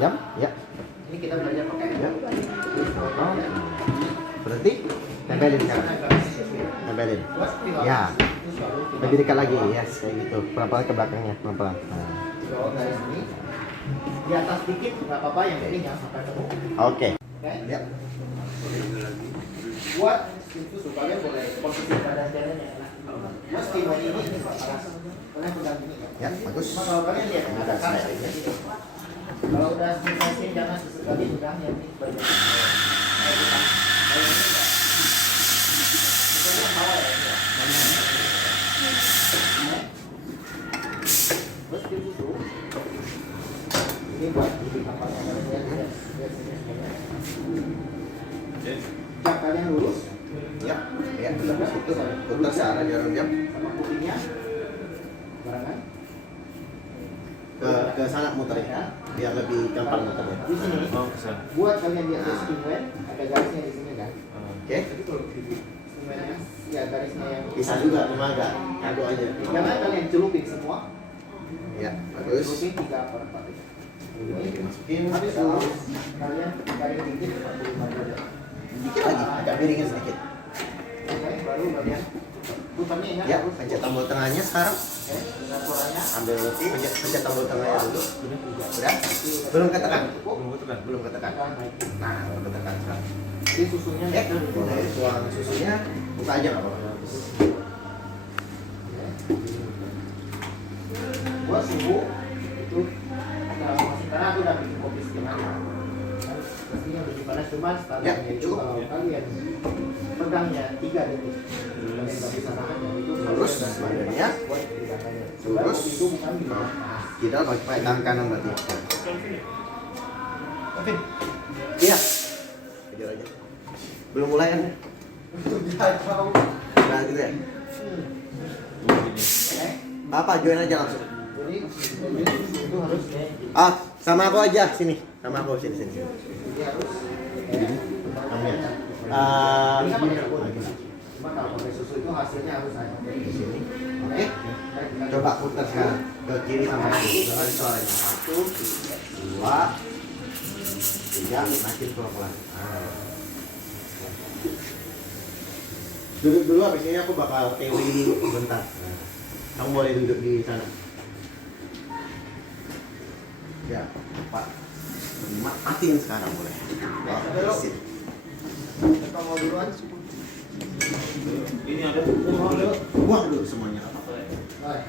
jam. Ya. Ini kita belajar pakai Ya. Berhenti. Tempelin sekarang. Tempelin. Ya. Lebih dekat lagi, yes, kayak gitu. Pelan-pelan ke belakangnya, pelan-pelan. Nah. Dari sini di atas dikit nggak apa-apa, yang penting jangan sampai temu. Oke. Oke. Ya. Buat itu kalian boleh posisi badan jalan yang enak. Meski mau ini panas. Kalian pegang gini kan. Ya, bagus. Cuma kalau kalian lihat ada kanan di sini. Kalau udah selesai jangan sesekali pegang yang ini bagian. Kayak gitu. Kalau ini enggak. Itu yang bawah ya. Terus di situ. Ini buat di kapalnya kalian lihat sini semuanya. Jam kalian lurus. Ya. Ya, bagus itu. Putar searah jarum jam. Sama kupingnya barengan Ke sana muternya. Biar lebih gampang muternya. di sini. Buat kalian lihat ya, spinwheel ada garisnya di sini kan. Oke. Spinwheelnya ya garisnya yang Bisa juga cuma agak aduk aja. jangan kalian celupin semua. Ya, bagus. Celupin 3/4 itu. Ini Masukin habis terus. kalian garing dikit 45 derajat. Dikit lagi, agak miringin sedikit. Oke, baru bagian putarnya ingat Ya, harus. pencet tombol tengahnya sekarang. Oke, dengan suaranya Ambil pencet tombol tengahnya dulu. Udah? Belum ketekan? Belum ketekan. Nah, belum ketekan sekarang. Jadi susunya Ya, mulai tuang susunya buka aja nggak apa-apa. buat suhu itu kalau masih karena aku udah bikin kopi setengah pastinya lebih panas cuma standarnya Ya, itu cukup. kalau kalian pegangnya 3 detik kalian nggak bisa nahan ya itu Terus, badannya. buat pegangannya Terus. kopi itu bukan di bawah. Kita pakai tangan kanan berarti. Oke. Iya. Kejar aja. Belum mulai kan? Udah tahu. Nah, gitu ya. Oke. Apa join aja langsung. Jadi itu harus Ah, sama aku aja sini. Sama aku sini. jadi harus Kamu ya. ini kan pakai sabun. Cuma kalau pakai susu itu hasilnya harus naik Di sini. Oke. Baik, kita Coba putar sekarang ke kiri sama kiri. Dengar suaranya. 1, 2, 3, makin pelan-pelan. Duduk dulu, habis ini aku bakal teori bentar. Kamu boleh duduk di sana. Ya, Pak. Matiin sekarang boleh. Sip. Kita mau duluan. Ini ada Buang dulu semuanya. Baik.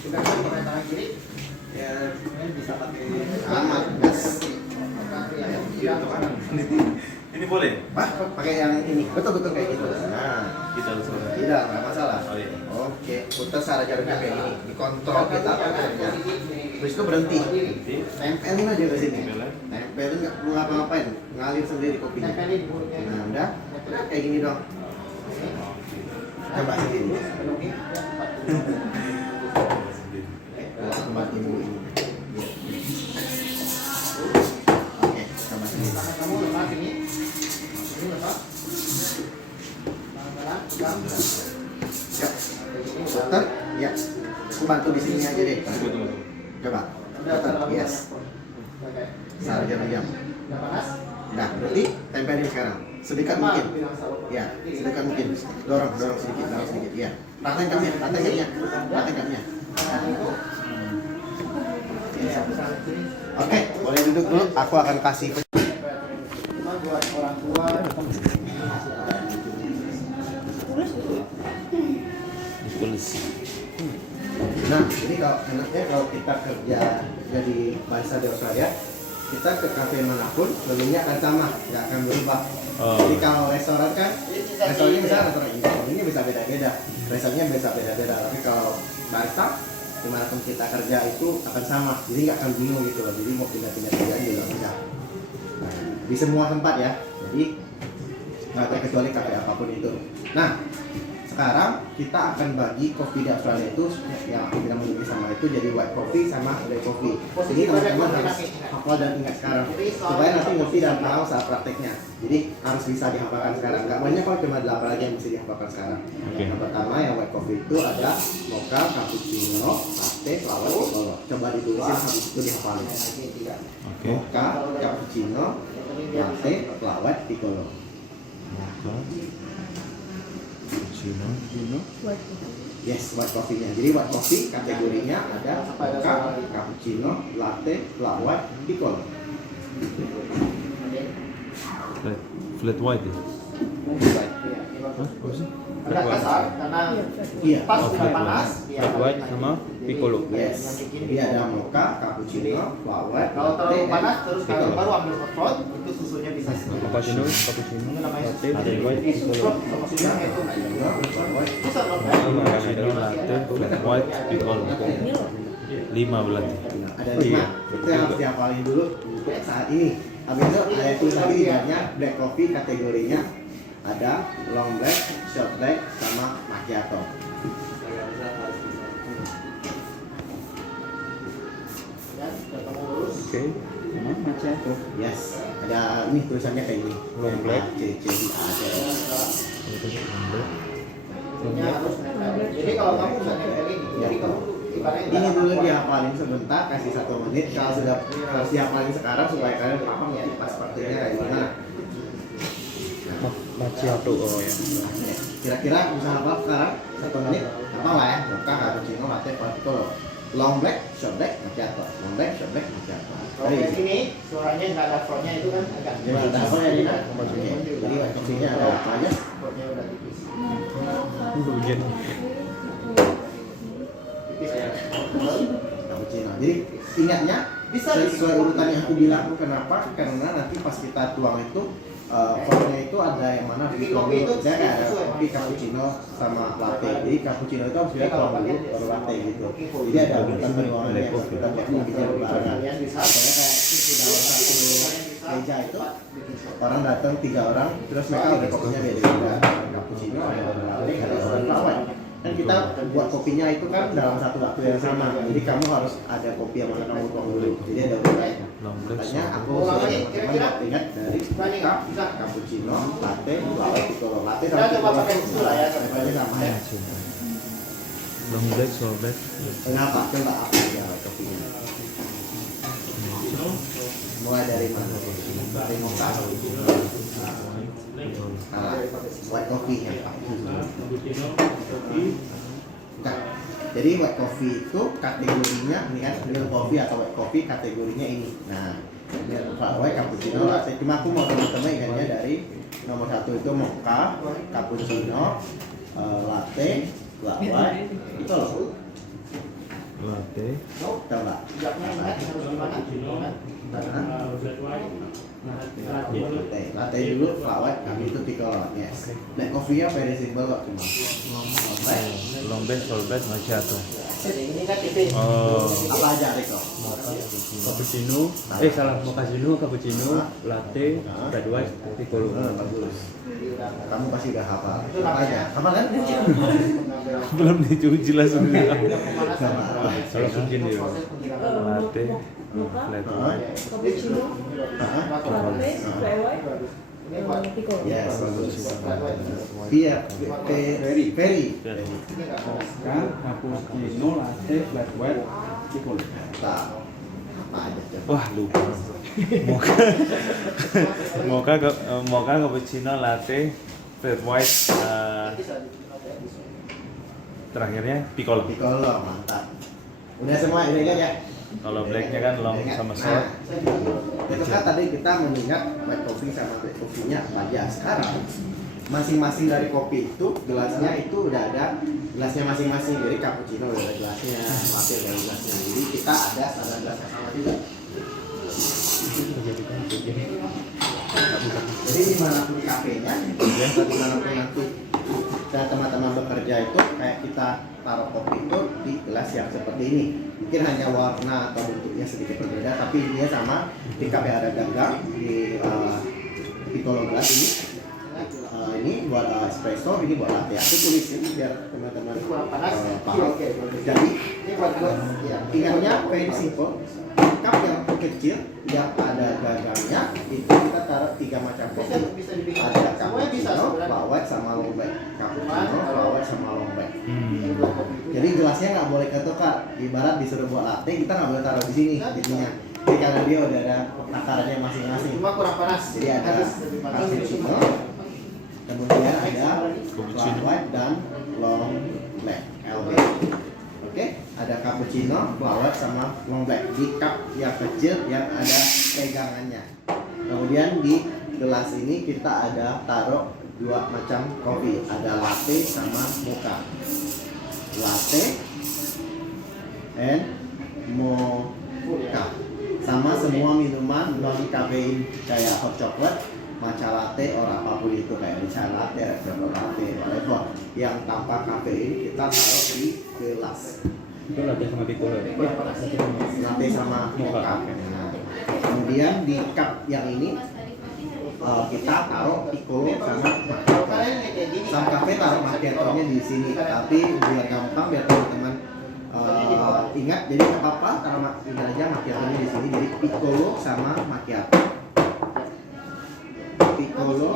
Kita pakai tangan kiri. Ya, Ini bisa pakai aman, gas. Iya, ini boleh? Pak, pakai yang ini. Betul kayak gitu. Nah, Kita harus tidak masalah. Oh, iya. Oke, putar searah jarumnya kayak gini. Dikontrol kita pakai. Terus itu berhenti. Tempelin aja ke sini. Tempelin nggak perlu ngapa-ngapain, ngalir sendiri kopinya. Tempelin mulutnya. Nah, udah kayak gini dong. Coba sendiri. Tempat ibu ini. Oke, coba sendiri. Tangan kamu lepas ini. Ini lepas. Tangan kanan pegang. Ya, putar. Ya, aku bantu di sini aja deh. Tunggu. Coba. Udah Putar. terlalu Yes. Oke. Searah jarum. Udah panas? Nah, berarti tempelin sekarang. Sedekat mungkin. Ya, sedekat mungkin. Dorong sedikit. Ya. Ratain kapnya. Tangan itu. Ya, pegang sini. Oke, boleh duduk dulu. Aku akan kasih. Cuma buat orang tua. Nah, ini kalau enaknya kalau kita kerja jadi barista di Australia, kita ke kafe manapun menunya akan sama, nggak akan berubah. Oh. Jadi kalau restoran kan, restorannya misalnya restoran ini bisa beda-beda, resepnya bisa beda-beda. Tapi kalau barista, dimanapun kita kerja itu akan sama, jadi nggak akan bingung gitu loh. Jadi mau pindah-pindah kerjaan juga bisa. Nah, di semua tempat ya. Jadi nggak terkecuali kafe apapun itu. Nah, sekarang kita akan bagi kopi di Australia itu yang aku bilang memiliki sama itu jadi white coffee sama black coffee. Jadi teman-teman harus hafal dan ingat sekarang supaya nanti ngerti dan tahu saat prakteknya. Jadi harus bisa dihafalkan sekarang. Gak banyak kok, cuma 8 aja yang bisa dihafalkan sekarang. Yang pertama yang white coffee itu ada mocha, cappuccino, latte, flat white, piccolo. Coba ditulisin habis itu dihafalin. Oke. Mocha, cappuccino, latte, flat white, piccolo. Mocha. Cappuccino. Yes, white coffee-nya. Jadi white coffee kategorinya ada mocha, cappuccino, latte, flat white, piccolo. Flat white ya? Hah? Apa sih? Agak kasar karena Iya. pas Oh, sudah flat panas. white. Flat white sama piccolo. Yes. Jadi ada mocha, cappuccino, flat white, Kalau terlalu latte, panas terus kalau piccolo. baru ambil hot pot itu susunya bisa. Cappuccino, cappuccino, Itu namanya latte, flat white, piccolo. Hot sama susunya itu nggak ada. Bisa dong, kan? Cappuccino, latte, flat white, piccolo. 5 berarti. Ada Oh, 5. iya. Itu yang harus dihafalin dulu untuk saat ini. Habis itu ada tulis lagi di bawahnya black coffee kategorinya ada long black, short black, sama macchiato. Ya, sudah kamu lurus. Oke. Macchiato. Yes. Ada nih tulisannya kayak gini. Long black. C C I A C. Ini harus nempel. Jadi kalau kamu nggak nempel ini, jadi kamu ibaratnya Ini dulu dihafalin sebentar, kasih 1 menit. Kalau sudah harus dihafalin sekarang supaya kalian paham ya pas partinya kayak gimana. Macchiato, oh ya. Kira-kira bisa hafal sekarang 1 menit? Apa lah ya? Mocha, cappuccino, latte, piccolo. Long black, short black, macchiato. Long black, short black, macchiato. kalau kayak gini suaranya nggak ada frontnya itu kan agak Gimana? Ada apa ya Dina? Oke. Jadi kopinya ada apa aja? frontnya udah tipis. Hujan. Tipis ya. Cappuccino. Jadi ingatnya Bisa sesuai urutan yang aku bilang. Kenapa? Karena nanti pas kita tuang itu formnya itu ada yang mana Jadi dituang kopi itu dulu. Jadi ada sesuai. kopi, cappuccino, sama latte. Jadi cappuccino itu harus kita tuang dulu baru latte gitu. Jadi ada urutan penuangannya. Kita buat kopinya berbarengan. Kalian bisa. Pokoknya kayak dalam satu meja itu orang datang 3 orang, terus mereka udah kopinya beda-beda. Ada cappuccino, ada latte, ada flat white. Dan kita buat kopinya itu kan dalam satu waktu yang sama. Jadi kamu harus ada kopi yang mana kamu tuang dulu. Jadi ada urutannya. Long black. Makanya aku sering teman ingat dari mocha, cappuccino, latte, flat white, piccolo. Latte sama Kita coba piccolo pakai susu lah ya. levelnya sama ya. Long black, short black. Kenapa? Coba apa aja kopinya? Mulai dari mana? Dari mocha. Nah, white coffee yang Bukan. Jadi white coffee itu kategorinya ini kan milk coffee atau white coffee kategorinya ini. Nah, flat white, cappuccino, latte. Cuma aku mau teman-teman ingatnya dari nomor 1 itu mocha, cappuccino, latte, flat white. Itu loh. Latte. Tahu nggak? Jaknya ingat harus gimana? Latte dulu, flat white, kami itu piccolo. Yes. Black coffee-nya very simple kok cuma. Long black, short black, macchiato. Ini kan tipis. Oh. Apa aja Riko? Cappuccino, salah, mochaccino, cappuccino, latte, flat white, piccolo. Bagus. Kamu pasti udah hafal. Apa aja? Hafal kan? Belum dicuci langsung. Kalau mungkin dia. Latte, flat white. Cappuccino, latte, flat white, piccolo. Yes, bagus. Iya, very. Cappuccino, latte, flat white, piccolo. Nah, apa aja coba? Wah, lupa. Mocha, cappuccino, latte, flat white, terakhirnya piccolo. Piccolo, mantap. Udah semua, udah ingat ya? Kalau blacknya kan long sama short. Itu kan tadi kita mengingat white coffee sama black coffee-nya apa aja. Sekarang masing-masing dari kopi itu gelasnya itu udah ada gelasnya masing-masing. Jadi cappuccino udah ada gelasnya, latte udah ada gelasnya. Jadi kita ada standar gelas yang sama juga. Jadi dimanapun di kafenya, dimanapun nanti dan teman-teman bekerja itu kayak kita taruh kopi itu di gelas yang seperti ini. Mungkin hanya warna atau bentuknya sedikit berbeda, tapi dia sama. Di kafe ada gagang di piccolo gelas ini. Ini buat espresso, ini buat latte. Aku tulisin biar teman-teman paham. Jadi Ini buat gue. ingatnya very simple. Cup yang yang kecil yang ada gagangnya itu kita taruh 3 macam kopi. Bisa dibikin. Ada Semuanya bisa cappuccino, sebenarnya. flat white sama long black. Cappuccino, flat white sama long black. Hmm. Jadi gelasnya nggak boleh ketukar. Ibarat disuruh buat latte, kita nggak boleh taruh di sini jadinya. Jadi karena dia udah ada takarannya masing-masing. Cuma kurang panas. Jadi ada cappuccino, kemudian ada flat white dan long black. LB. Oke, ada cappuccino, flat white sama long black di cup yang kecil yang ada pegangannya. Kemudian di gelas ini kita ada taruh 2 macam kopi, ada latte sama mocha. Latte and mocha. Sama semua minuman non kafein kayak hot chocolate, matcha latte, or apapun itu kayak matcha latte, chocolate latte, whatever yang tanpa kafein kita taruh di gelas. Itu latte sama piccolo ya? Latte sama mocha. Nah, kemudian di cup yang ini kita taruh piccolo sama Kalau kalian kayak gini. sama kafe taruh macchiato-nya di sini. Tapi biar gampang biar teman-teman ingat, jadi nggak apa-apa taruh ini aja macchiato-nya di sini. Jadi piccolo sama macchiato. Piccolo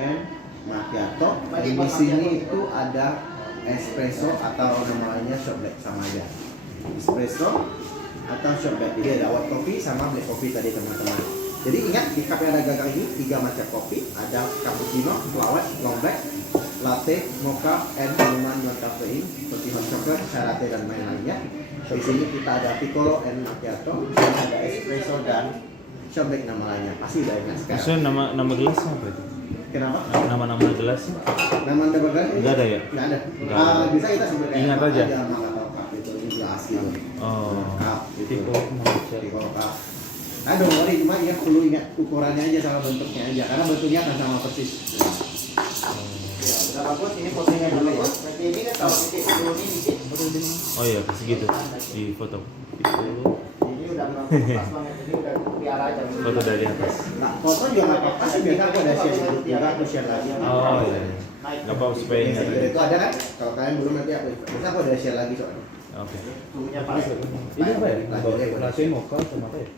and macchiato. Dan di sini itu ada espresso atau namanya shot black sama aja. Espresso atau shot black. Jadi ada white coffee sama black coffee tadi teman-teman. Jadi ingat di cup yang ada gagang ini 3 macam kopi, ada cappuccino, flat white, long black, latte, mocha, and minuman non kafein seperti hot chocolate, chai latte dan lain-lainnya. Di sini kita ada piccolo and macchiato, dan ada espresso dan shot black nama lainnya. Pasti udah ingat sekarang. Maksudnya nama gelasnya apa itu? Kenapa? Nama gelasnya? Nama gagang ini? Nggak ada ya? Nggak ada. Nggak ada. Bisa kita sebut kayak Ingat apa aja. Maka atau cup itu ini gelas gitu. Oh. Cup gitu. Piccolo. Piccolo cup. Nah, don't worry, cuma ya perlu ingat ukurannya aja sama bentuknya aja, karena bentuknya akan sama persis. Ya, udah bagus. Ini posisinya udah bagus. Berarti ini kan kalau titik dulu ini dikit. Oh iya, segitu di foto. Ini udah pas banget. Ini udah biar aja. Foto dari atas. Nah, foto juga nggak apa-apa sih, biasa aku ada share di grup juga, aku share lagi. Oh iya. Nggak apa-apa supaya ingat. Itu ada kan? Kalau kalian belum nanti aku, biasa aku ada share lagi soalnya. Oke. Suhunya pas. Ini apa ya? Latte mocha sama apa ya?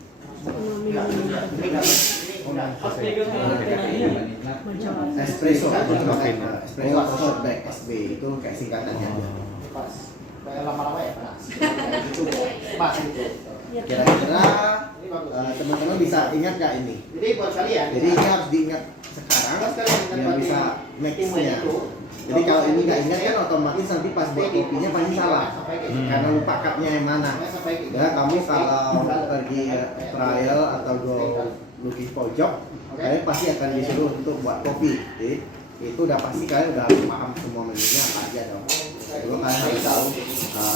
Enggak, ini enggak. Ini udah. Espresso, espresso atau shot black, SB itu kayak singkatannya aja. Pas. Kayak lama-lama ya panas. Itu pas gitu. Kira-kira Ini bagus. teman-teman bisa ingat nggak ini? Jadi buat kalian. Jadi ini harus diingat sekarang biar bisa next-nya. Jadi kalau ini nggak ingat kan otomatis nanti pas buat kopinya pasti salah karena lupa cupnya yang mana. Ya kamu kalau pergi trial atau go looking for job, kalian pasti akan disuruh untuk buat kopi. Jadi itu udah pasti kalian udah paham semua menunya apa aja dong. Kalau kalian harus tahu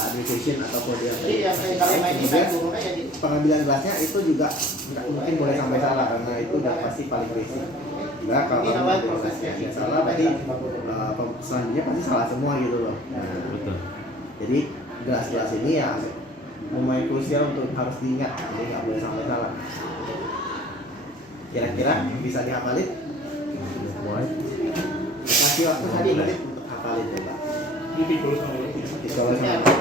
administration atau kode yang Jadi yang kalian main ini kan kemudian turunnya jadi pengambilan gelasnya itu juga nggak mungkin boleh sampai salah karena itu udah pasti paling basic. Nah, kalau Ini namanya prosesnya. salah berarti selanjutnya pasti salah semua gitu loh. Nah, Betul. jadi gelas-gelas ini ya lumayan krusial untuk harus diingat, jadi nggak boleh sampai salah. Kira-kira bisa dihafalin? Kasih waktu tadi menit untuk hafalin coba. Piccolo sama macchiato.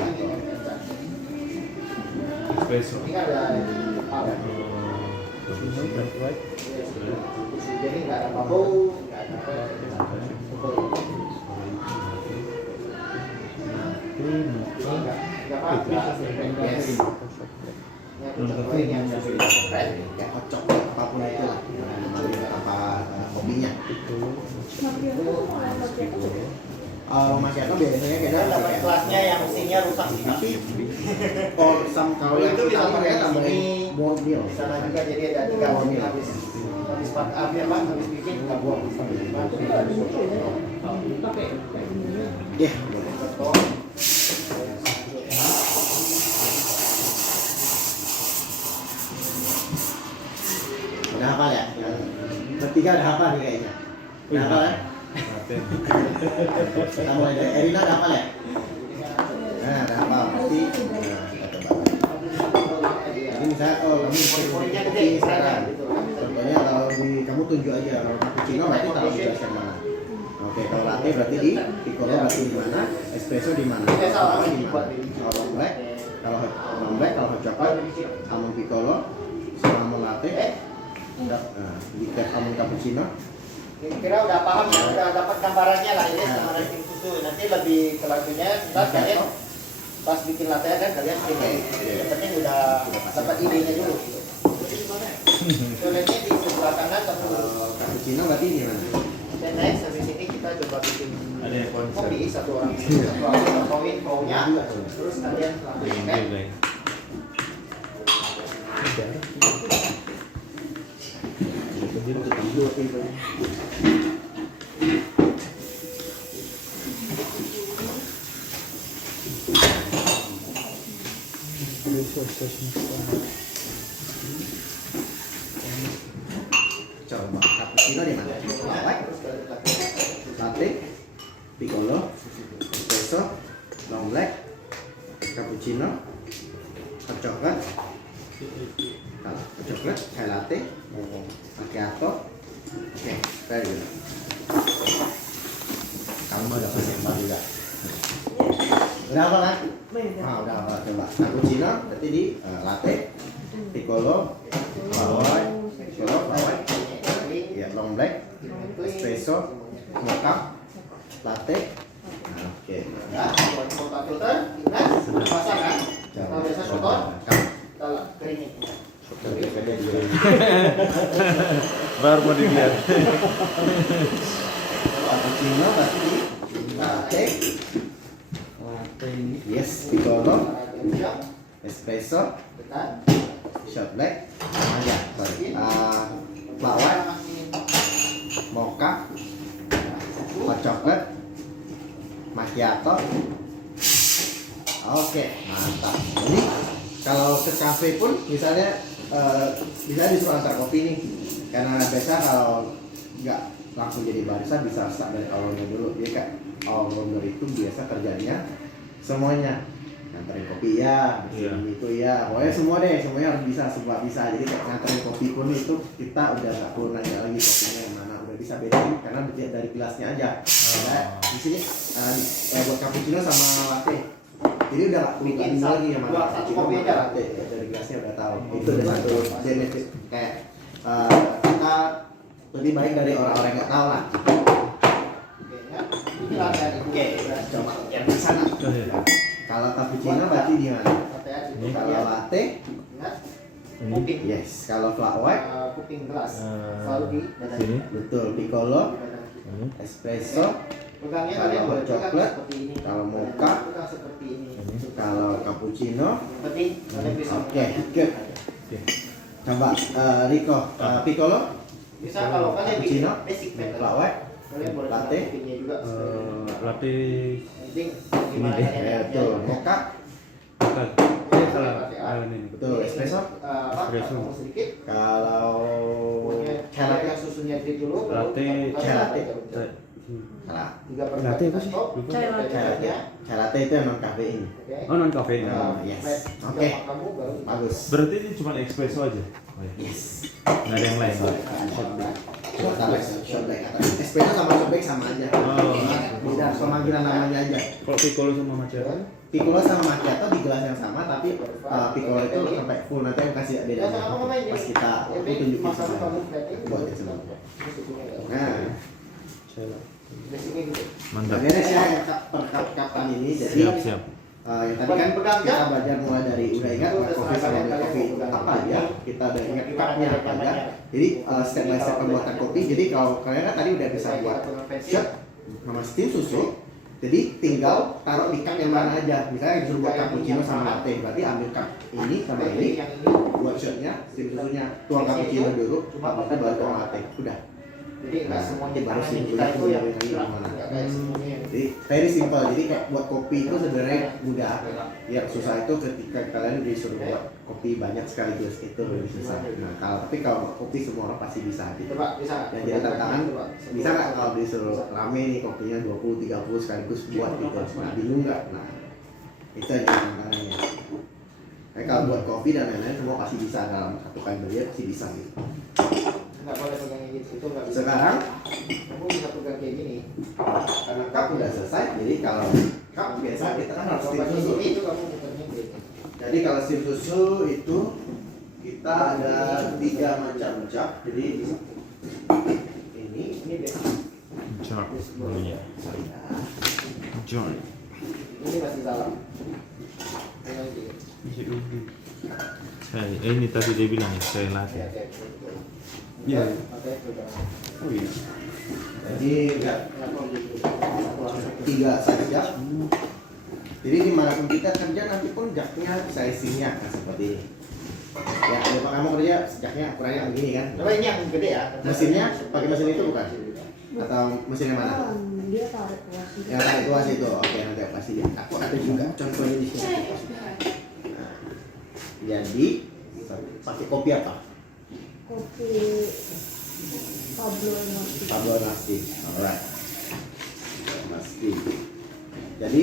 Espresso. ini kan ada jadi nggak ada bau, nggak ada apa. Nggak apa-apa. Yes. Ya kocok apapun itu lah, apa kopinya. Macchiato biasanya kita Kita dapat kelasnya yang mesinnya rusak sih. tapi kalau yang Itu bisa pakai tambahin ini. more meal. Di sana juga jadi ada 3 menit habis habis bikin nggak buang. Ya, boleh. Udah hafal ya? Yang bertiga udah hafal nih kayaknya. Udah hafal ya? Kita mulai dari Erina udah hafal ya? Nah, udah hafal. Berarti kita coba. Jadi misalnya kamu Poinnya gede ini sekarang. gitu. Contohnya kalau kamu tunjuk aja kalau cappuccino berarti taruh di gelas yang mana? Oke, kalau latte berarti di piccolo berarti di mana? Espresso di mana? Coffee di mana? Kalau long black, kalau hot chocolate, almond piccolo, Di kamu cappuccino. Kira udah paham ya, udah dapat gambarannya lah ini sama racing susu. Nanti lebih ke lagunya, ntar kalian pas bikin latte kan kalian pilih. Yang penting udah dapat idenya dulu. Toiletnya di sebelah kanan satu. Cappuccino berarti di mana? Dan next habis ini kita coba bikin Ada konsep. kopi satu orang koin baunya, terus kalian Ingin lakukan. juga ya. Coba cappuccino di mana? Latte, piccolo, espresso, long black, cappuccino, hot chocolate, chai latte, macchiato. Oke, very good. Kamu udah pesen baru juga. Udah apa kan? Udah apa? Coba cappuccino, berarti di latte, piccolo, ya long black, espresso, mocha, latte. Oke. Ya, buat kotak filter, ingat pasang kan? Kalau biasa kotor, kita keringin. Baru mau dilihat. Cappuccino berarti di latte, yes, piccolo, espresso, shot black, flat white, mocha, hot chocolate, macchiato. Oke, mantap. Jadi kalau ke cafe pun misalnya bisa disuruh antar kopi nih, karena biasa kalau nggak langsung jadi barista bisa start dari awalnya dulu. Dia kan owner itu biasa kerjanya semuanya, nganterin kopi ya, bikin itu ya, pokoknya semua deh, semuanya harus bisa, semua bisa. Jadi kayak nganterin kopi pun itu kita udah nggak perlu nanya lagi kopinya yang mana, udah bisa bedain karena dari gelasnya aja. Nah, di sini buat cappuccino sama latte. Jadi udah nggak perlu bikin lagi yang mana cappuccino sama latte, dari gelasnya udah tahu. Itu udah satu benefit kayak kita lebih baik dari orang-orang yang nggak tahu lah. Oke, coba yang di sana. Kalau cappuccino berarti di mana? Kalau latte, kuping. yes. Kalau flat white, Kuping gelas. Selalu di badan. Sini. betul. Piccolo, espresso, Pegangnya Kalau kalian boleh pegang coklat, seperti ini. kalau mocha, Pegang seperti ini. kalau cappuccino. Penting kalian bisa. Oke, good. Coba Rico, piccolo, Bisa kalau kalian bikin cappuccino, basic flat method, white, kalian boleh latte. pegang kupingnya juga. Latte Penting gimana Ini, kalian betul. Mocha, bukan. Ini betul. Espresso, Espresso. Espresso sedikit. kalau chai latte, yang susunya drip dulu. Latte. Chai latte. salah. 3/4 Latte apa sih? cup. Chai latte. Chai latte itu non kafein. Oke. Oh, non kafein. Yes. Tiga Oke. kamu baru Bagus. Berarti ini cuma espresso aja. Yes. Nggak ada yang lain. Shot black atau espresso sama shot black sama aja. Oh. Beda pemanggilan namanya aja. Kalau piccolo sama macchiato? Piccolo sama macchiato di gelas yang sama, tapi piccolo itu sampai full. Nanti aku kasih beda pas kita aku tunjukin sama buat semua. Nah, Basicnya gitu. Mantap. bagiannya saya perkap-kapan ini. Jadi Siap, siap. yang tadi kan kita belajar mulai dari udah ingat buat kopi sama buat kopi itu apa aja, kita udah ingat cupnya apa aja. Jadi step by step pembuatan kopi. Jadi kalau kalian kan tadi udah bisa buat shot sama steam susu, jadi tinggal taruh di cup yang mana aja. Misalnya disuruh buat cappuccino sama latte, berarti ambil cup ini sama ini buat shotnya, steam susunya, tuang cappuccino dulu, baru tuang latte, udah. Jadi nggak semuanya baru tangan steam kita susu itu yang yang ini gimana. nggak kayak semuanya. Jadi very simple. Jadi kayak buat kopi itu sebenarnya mudah. Yang susah itu ketika kalian disuruh buat kopi banyak sekaligus, itu lebih susah. Nah, tapi kalau buat kopi semua orang pasti bisa gitu. Coba bisa nggak? Yang jadi tantangan bisa nggak kalau disuruh rame nih kopinya 20-30 sekaligus buat gitu. Nah, bingung nggak? Nah, itu aja tantangannya. Nah, kalau buat kopi dan lain-lain semua pasti bisa dalam satu kali belajar pasti bisa gitu. Nggak boleh pegang yang gitu. Itu nggak bisa. Sekarang Kamu bisa pegang kayak gini. karena cup udah selesai, jadi kalau cup biasa kita kan harus Kalau steam pakai susu. ini itu kamu muternya gitu. Jadi kalau steam susu itu kita ada 3 macam jak. Jadi ini Joint. Oh iya. Joint. Ini masih salah. Ini tadi dia bilang ya, saya latih. Iya. oh iya. Jadi enggak 3 size jak. Jadi dimanapun kita kerja nanti pun jaknya sizingnya kan seperti ini. Ya, kalau Pak kamu kerja jaknya ukurannya begini kan? Coba ini yang gede ya. Mesinnya pakai mesin itu bukan? Atau mesinnya mana? Dia tarik wasit. Yang tarik tuas itu. Oke, nanti aku kasih lihat. Aku ada juga contohnya di sini. Nah, jadi pakai kopi apa? Kopi Pablo Nasti. Pablo Nasti. Alright. Nasti. Jadi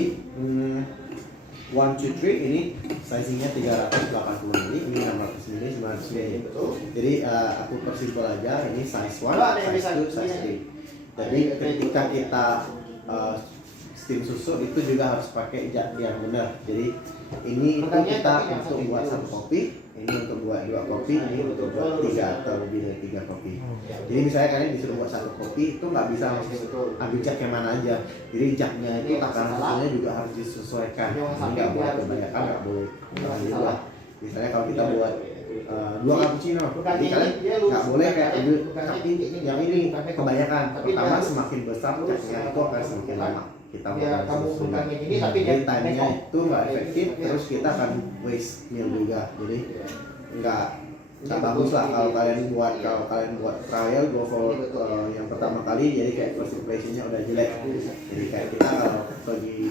1, 2, 3 ini sizingnya 380 ml, ini 600 ml, 900 ml. Jadi aku persimpel aja, ini size 1, size 2, size 3. Jadi ketika kita steam susu itu juga harus pakai jak yang benar. Jadi ini itu kita untuk buat 1 kopi, ini untuk buat 2 kopi, ini untuk buat 3 atau lebih dari 3 kopi. Jadi misalnya kalian disuruh buat 1 kopi itu nggak bisa langsung ambil jak yang mana aja. Jadi jaknya itu takaran susunya juga harus disesuaikan. Jadi nggak boleh kebanyakan, nggak boleh kurang juga. Misalnya kalau kita buat 2 cappuccino, jadi kalian nggak boleh kayak ambil yang ini kebanyakan. Pertama semakin besar jaknya itu akan semakin lama kita Ya, kamu susunya. bukan yang ini tapi Jadi time-nya itu nggak efektif, terus kita akan waste meal juga. Jadi nggak bagus lah kalau kalian buat trial go for yang pertama kali, jadi kayak first impression-nya udah jelek. Jadi kayak kita kalau pergi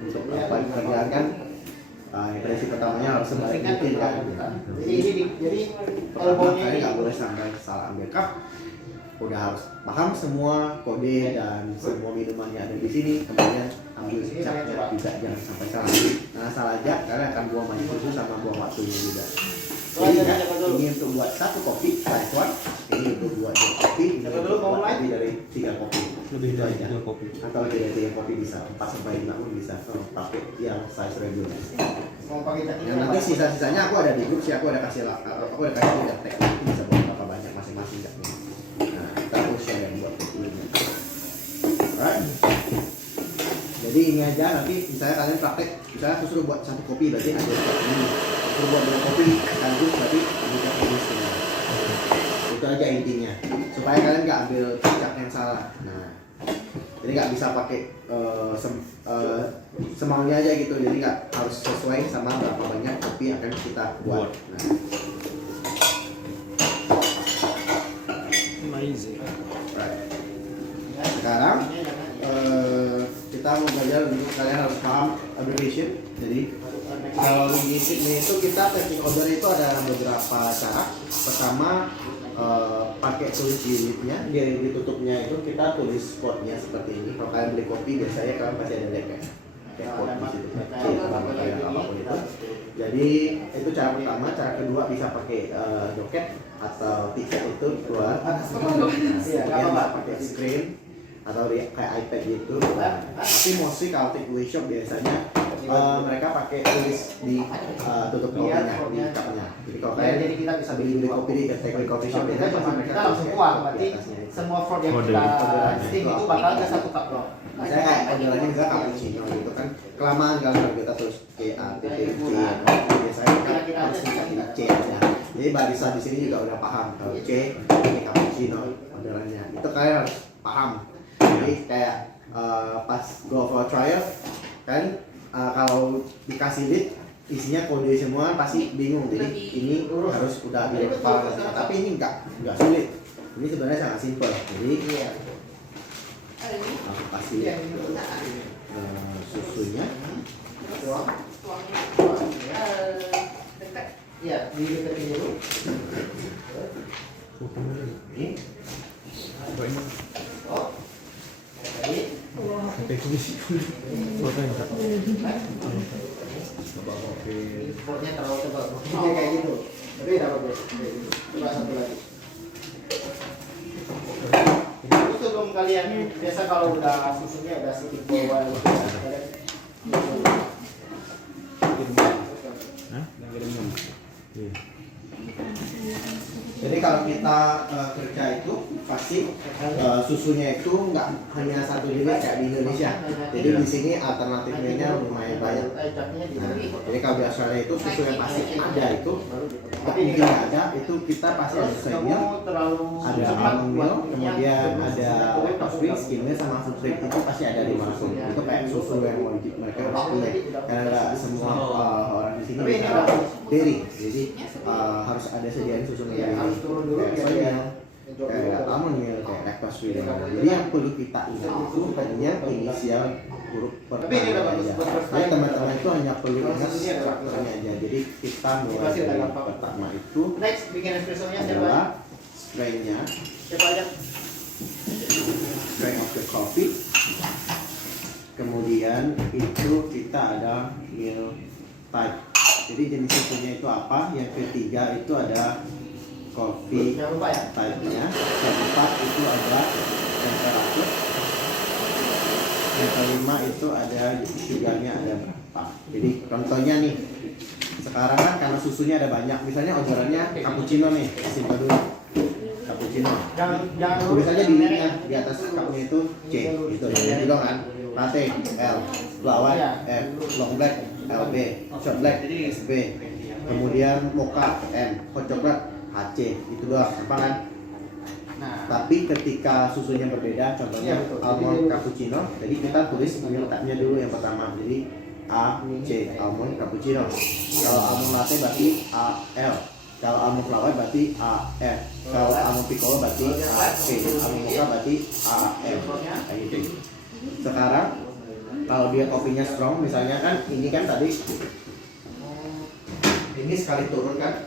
untuk apa kerjaan kan, impresi pertamanya harus sebaik mungkin kan. Jadi kalau Pertama maunya kalian ini nggak boleh sampai salah ambil cup. Udah harus paham semua kode dan semua minumannya ada di sini, kemudian ambil capnya juga jangan sampai salah. Nah salah jak kalian akan buang banyak susu sama buang waktunya juga. Jadi ya, ini untuk buat 1 kopi size 1, ini untuk buat 2 kopi, ini untuk buat lebih dari 3 kopi. Lebih Itu dari aja. 3 kopi. Atau lebih dari 3 kopi bisa, 4 sampai 5 pun bisa kalau pakai yang size regular. mau pakai cat ini Yang nanti sisa-sisanya aku ada di grup sih, aku ada kasih teknik, nanti bisa buat berapa banyak masing-masing jaknya. Nah, kita aku share yang buat kopinya. Alright. Jadi ini aja, nanti misalnya kalian praktek, misalnya aku suruh buat 1 kopi berarti ada ini, suruh buat 2 kopi sekaligus berarti ada ini semua. Itu aja intinya, supaya kalian nggak ambil jak yang salah. Nah, jadi nggak bisa pakai semaunya aja gitu, jadi nggak harus sesuai sama berapa banyak kopi yang akan kita buat. Nah, Amazing. right. Sekarang kita mau belajar untuk kalian harus paham abbreviation. Jadi kalau di sini itu kita packing order itu ada beberapa cara. Pertama pakai tulis unitnya, di tutupnya itu kita tulis code-nya seperti ini. Kalau kalian beli kopi biasanya kalian pasti ada kayak code di situ, kayak apapun itu. Jadi itu cara pertama. Cara kedua bisa pakai doket atau tiket itu keluar. Kemudian pakai screen atau kayak iPad gitu. Tapi mostly kalau takeaway shop biasanya mereka pakai tulis di tutup kopinya, di cupnya. Jadi kalau kalian jadi kita bisa beli kopi di takeaway coffee shop kita biasanya cuma mereka kita langsung tulis keluar, di berarti atasnya itu. semua fraud yang Kode. kita steam itu bakal ke 1 cup loh. Misalnya kayak orderannya misalnya cappuccino gitu kan, kelamaan kalau kita terus biasanya kita harus di C aja. Jadi barista di sini juga udah paham kalau C ini cappuccino orderannya. Itu kalian harus paham. Jadi kayak pas go for trial kan, kalau dikasih lead isinya kode semua pasti bingung. Jadi ini harus udah di kepala, tapi ini enggak sulit. Ini sebenarnya sangat simpel. Jadi aku kasih susunya. Iya, di deketin dulu. Ini Oh. Jadi Sampai tulis. importnya terlalu tebal. Ini kayak gitu. Tapi udah bagus. Coba satu lagi. Itu sebelum kalian biasa kalau udah susunya udah sedikit bawah Jadi kalau kita kerja itu pasti susunya itu nggak hanya satu jenis kayak di Indonesia. Jadi di sini alternatifnya lumayan banyak. Nah, jadi kalau di Australia itu susu yang pasti ada itu, tapi mungkin nggak ada itu kita pasti ada soy milk, ada almond milk, kemudian ada coffee, skim milk, sama fruit cream itu pasti ada di mana pun. Itu kayak susu yang wajib mereka harus punya karena nggak semua orang di sini bisa dairy. Jadi harus ada sediaan susu dari kayak soya, kayak almond milk, kayak lactose free. Jadi yang perlu kita ingat itu hanya inisial huruf pertama aja. Jadi teman-teman itu hanya perlu ingat strukturnya aja. Jadi kita mulai dari pertama itu Next, bikin espressonya siapa? adalah strain-nya, Siapa aja? strain of the coffee. Kemudian itu kita ada milk type. Jadi jenis susunya itu apa? Yang ketiga itu ada coffee Jangan lupa ya. type-nya. Yang keempat itu ada temperatur. Yang kelima itu ada sugarnya ada berapa. Jadi contohnya nih, sekarang kan karena susunya ada banyak, misalnya orderannya cappuccino nih, simpan dulu cappuccino. Jangan Tulisannya di atas cupnya itu C, gitu ya, gitu kan. Latte L, flat white F, long black LB, short black SB, kemudian mocha M, hot chocolate HC, itu doang, apa kan? Nah, Tapi ketika susunya berbeda, contohnya almond cappuccino, jadi kita tulis milk type-nya dulu yang pertama, jadi A, C, almond cappuccino. Kalau almond latte berarti A, L. Kalau almond flower berarti A, F. Kalau almond piccolo berarti A, C. Almond mocha berarti A, F. Kayak gitu. Sekarang kalau dia kopinya strong, misalnya kan ini kan tadi ini sekali turun kan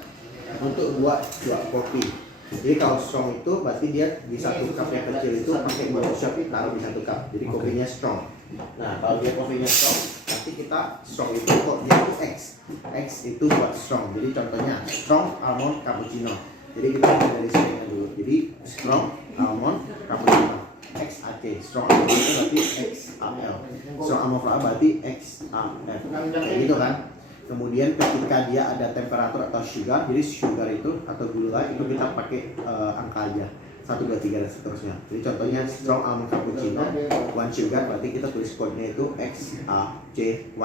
untuk buat kopi. Jadi kalau strong itu berarti dia di satu cup yang kecil itu pakai botol shot taruh di satu cup. Jadi kopinya strong. Nah kalau dia kopinya strong, nanti kita strong itu kodenya itu X. X itu buat strong. Jadi contohnya strong almond cappuccino. Jadi kita mulai dari strainnya dulu. Jadi strong almond cappuccino. XAC, strong almond itu berarti XAL. Strong almond flour berarti XAF. Kayak gitu kan? Kemudian ketika dia ada temperatur atau sugar, jadi sugar itu atau gula itu kita pakai angka aja 1, 2, 3 dan seterusnya. Jadi contohnya strong almond cappuccino 1 sugar berarti kita tulis kodenya itu XAC1.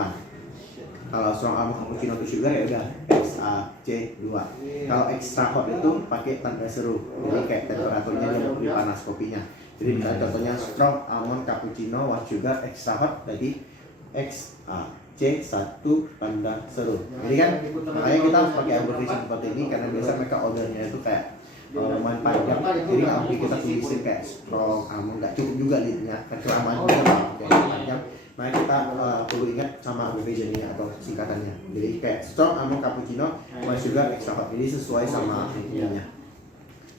Kalau strong almond cappuccino 2 sugar ya udah XAC2. Kalau extra hot itu pakai tanpa seru. Jadi kayak temperaturnya dia lebih panas kopinya. Jadi misalnya contohnya strong almond cappuccino 1 sugar extra hot jadi XAC1 tanda seru. Jadi kan makanya kita harus pakai abbreviation seperti ini karena biasa mereka ordernya itu kayak lumayan panjang. Jadi nggak mungkin kita tulisin kayak strong almond, nggak cukup juga linknya kecelamaan juga kayak panjang. Makanya kita perlu ingat sama abbreviationnya atau singkatannya. Jadi kayak strong almond cappuccino 1 sugar extra hot. Jadi sesuai sama ininya.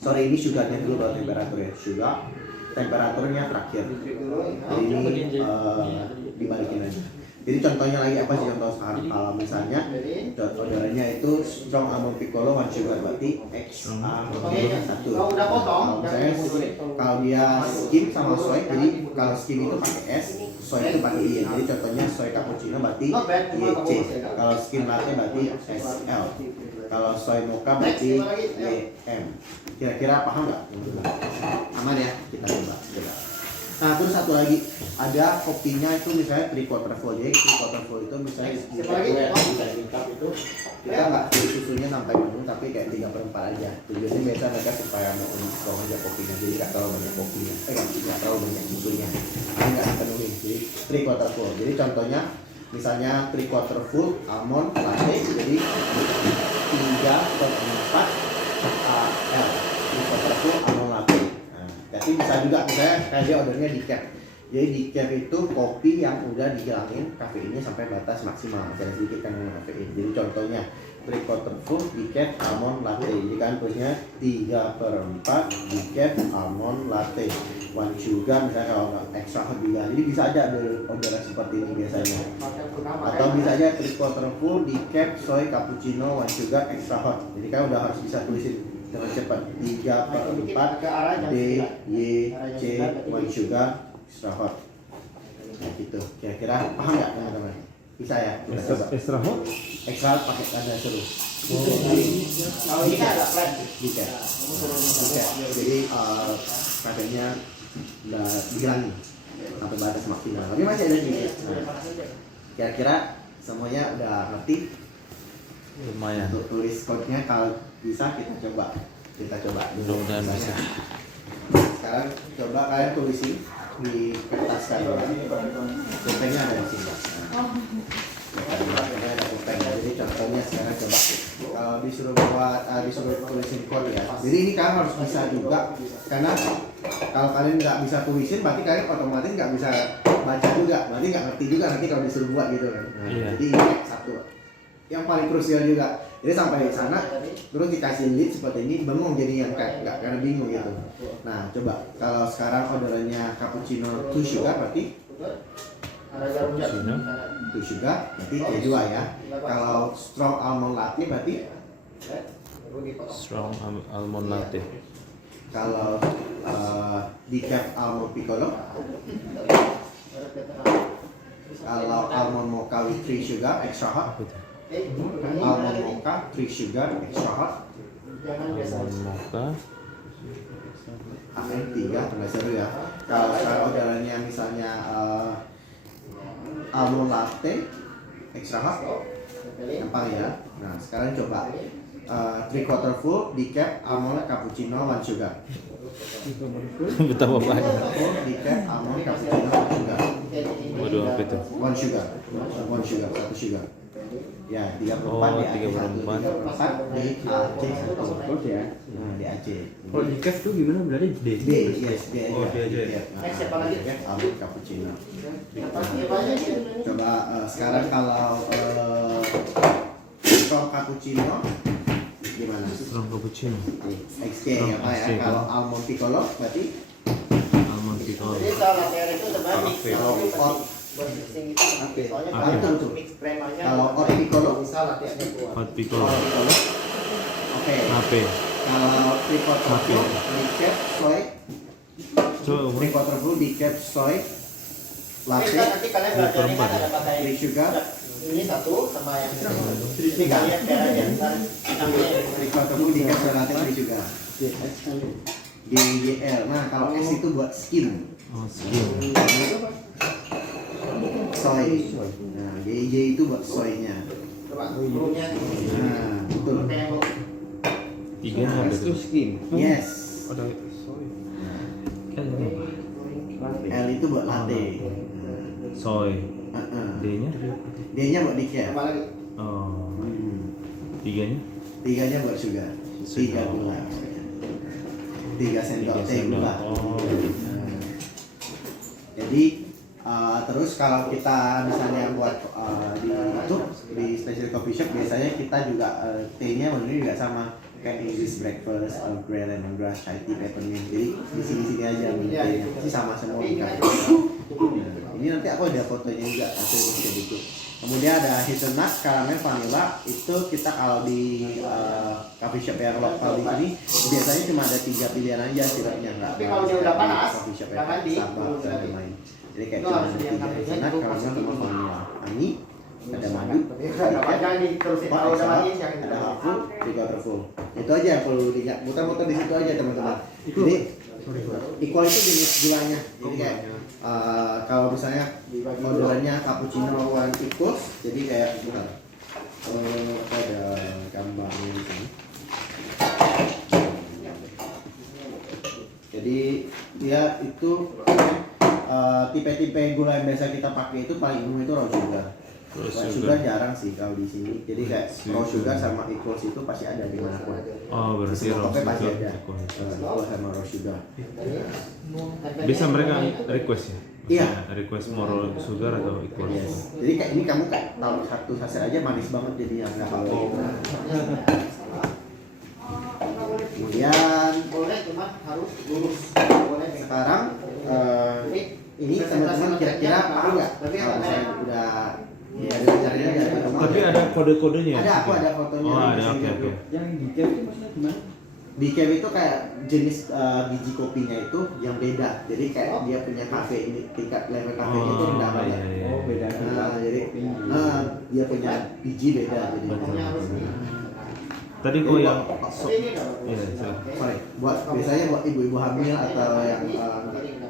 Sorry ini sugarnya dulu baru temperaturnya. Sugar temperaturnya terakhir. Jadi ini dibalikin aja. Jadi contohnya lagi apa sih contoh sekarang? Kalau misalnya orderannya itu strong almond piccolo 1 sugar berarti XA1. Kalau udah potong, Misalnya kalau dia skim sama soy, jadi kalau skim itu pakai S, soy itu pakai I. Jadi contohnya soy cappuccino berarti YC. Kalau skim latte berarti SL. Kalau soy mocha berarti YM. Kira-kira paham nggak? Aman ya? Kita coba. Nah terus satu lagi ada kopinya itu misalnya 3/4 full. Jadi 3/4 full itu misalnya di cup itu kita nggak tulis susunya sampai penuh tapi kayak 3/4 aja. Tujuannya biasa mereka supaya mau strong aja kopinya, jadi nggak terlalu banyak kopinya, nggak terlalu banyak susunya, jadi nggak dipenuhi. Jadi 3/4 full. Jadi contohnya misalnya 3/4 full almond latte jadi 3/4 AL 3/4 full almond latte. Jadi bisa juga misalnya kayak dia ordernya decaf. Jadi decaf itu kopi yang udah dihilangin kafeinnya sampai batas maksimal, jangan sedikit kan kafein. Jadi contohnya 3/4 full decaf almond latte. Jadi kan tulisnya 3/4 decaf almond latte 1 sugar misalnya kalau nggak extra hot juga. Jadi bisa aja ada orderan seperti ini biasanya. Atau bisa aja 3/4 full decaf soy cappuccino 1 sugar extra hot. Jadi kan udah harus bisa tulisin dengan cepat 3/4 DYC 1 sugar extra hot. Nah gitu. Kira-kira paham nggak teman-teman? Bisa ya? Kita coba. Extra hot? Extra hot pakai tanda seru. Kalau ini agak flat. Decaf. Kamu turunin satu. Decaf. Jadi kafenya udah dihilangin sampai batas maksimal. Tapi masih ada sedikit. Nah, kira-kira semuanya udah ngerti? Lumayan. Untuk tulis code-nya kalau bisa kita coba dulu. Mudah-mudahan bisa. Sekarang coba kalian tulisin di kertas kalian. Pulpennya ada di sini. Pulpennya ada pulpennya. Jadi contohnya sekarang coba kalau disuruh tulisin code ya. Jadi ini kalian harus bisa juga karena kalau kalian nggak bisa tulisin berarti kalian otomatis nggak bisa baca juga. Berarti nggak ngerti juga nanti kalau disuruh buat gitu kan. Nah, Iya. Jadi ini satu yang paling krusial juga. Jadi sampai sana terus dikasih lead seperti ini bengong jadi yang nggak karena bingung gitu. Nah coba kalau sekarang orderannya cappuccino 2 sugar berarti Ada jarum jam. Cappuccino. 2 sugar berarti C2 ya. Kalau strong almond latte berarti Strong almond latte. kalau decaf almond piccolo, kalau almond mocha with 3 sugar extra hot, Apa itu? almond mocha 3 sugar extra hot, Jangan biasa. Almond mocha. AM 3 nggak seru ya. Kalau sekarang orderannya misalnya almond latte extra hot, gampang ya. Nah sekarang coba 3/4 full decaf almond cappuccino 1 sugar. Betapa banyak. Full decaf almond cappuccino 1 sugar. Waduh, apa itu? 1 sugar, 1 sugar. Ya, 34 Oh, di AC 1, 34. 34 di AC 1. Code ya. Nah, di AC. Kalau di cash tuh gimana berarti D? D, yes, D aja. Oh, D aja. Next siapa lagi? Almond cappuccino. Apa aja sih? Coba sekarang kalau strong cappuccino gimana? Strong cappuccino. XK ya Pak ya. XK. Kalau almond piccolo berarti Almond piccolo. Jadi kalau latte itu sebenarnya mix. Kalau hot Buat mixing itu. Oke. Soalnya Oke. kalau Betul. mix kremanya. Kalau hot piccolo bisa latte-nya kuat. Hot piccolo. Oke. Nape. Kalau 3/4 Oke. full decaf soy Coba. 3/4 full decaf soy Tapi latte kan nanti kalian belajarnya kan ada pakai 3 sugar ini satu sama yang tiga. kalian kayak yang ntar ambilnya yang 3/4 full decaf soy latte 3 sugar. GGL. Nah, kalau S itu buat skim Oh, skim. soy. Nah, GJ itu buat soynya. coba turunnya. Nah, betul. Tiganya apa itu? skin. Yes. Ada soy. Kan ini. L itu buat latte. Soy. D-nya? D-nya buat decaf. Apa lagi? Oh. Tiganya? Tiganya buat sugar. 3 gula. 3 sendok Tiga teh sendok. gula. Oh. Nah, jadi terus kalau kita misalnya buat di special coffee shop biasanya kita juga tehnya sebenarnya juga sama kayak English breakfast, Earl Grey, lemongrass, chai tea, peppermint. Jadi di sini aja tehnya pasti sama semua kan. Ini nanti aku ada fotonya juga atau kayak gitu. Kemudian ada hazelnut, caramel, vanilla. Itu kita kalau di coffee shop yang lokal di sini biasanya cuma ada 3 pilihan aja sirupnya, nggak. Tapi kalau dia udah panas, coffee shop jangan yang di- Starbucks dan lain-lain. Jadi kayak Itu cuma harus ada 3 diangkat hazelnut, dulu, caramel, sama vanilla. Nah, ini ada madu, Jangan diterusin. Kalau udah mati jangan ada diterusin. full, 3/4 full. Itu aja yang perlu diingat. Muter-muter di situ aja teman-teman. Jadi equal itu jenis gulanya. Jadi kayak kalau misalnya orderannya cappuccino one equals, jadi kayak bentar. Ada gambarnya di sini. Jadi dia itu tipe-tipe gula yang biasa kita pakai itu paling umum itu raw sugar. Raw Raw sugar. sugar jarang sih kalau di sini. Jadi kayak raw Sugar. sugar sama equals itu pasti ada di mana pun. Oh, berarti Semua raw kopi pasti sugar. ada. Equals sama raw sugar. Bisa mereka request ya? Iya. Maksudnya request more raw sugar atau equal? Yes. Jadi kayak ini kamu kayak tahu satu saset aja manis banget jadinya nggak apa-apa. Kemudian Boleh cuma harus lurus. Boleh. sekarang ini teman-teman kira-kira apa nggak? Kalau misalnya udah ya belajarnya dari rumah. Tapi ada kode-kodenya? Ada, aku ada fotonya. Oh, di ada, sini oke, tuh. oke. Yang di cash itu maksudnya gimana? Decaf itu kayak jenis biji kopinya itu yang beda. Jadi kayak dia punya kafe ini tingkat level kafenya itu rendah Oh, banget. iya, iya. Oh, beda. Nah, jadi dia punya biji beda jadi. Betul. Tadi Jadi kok yang Tapi ini udah bagus. Iya, silakan. Oke. sorry, biasanya buat ibu-ibu hamil atau yang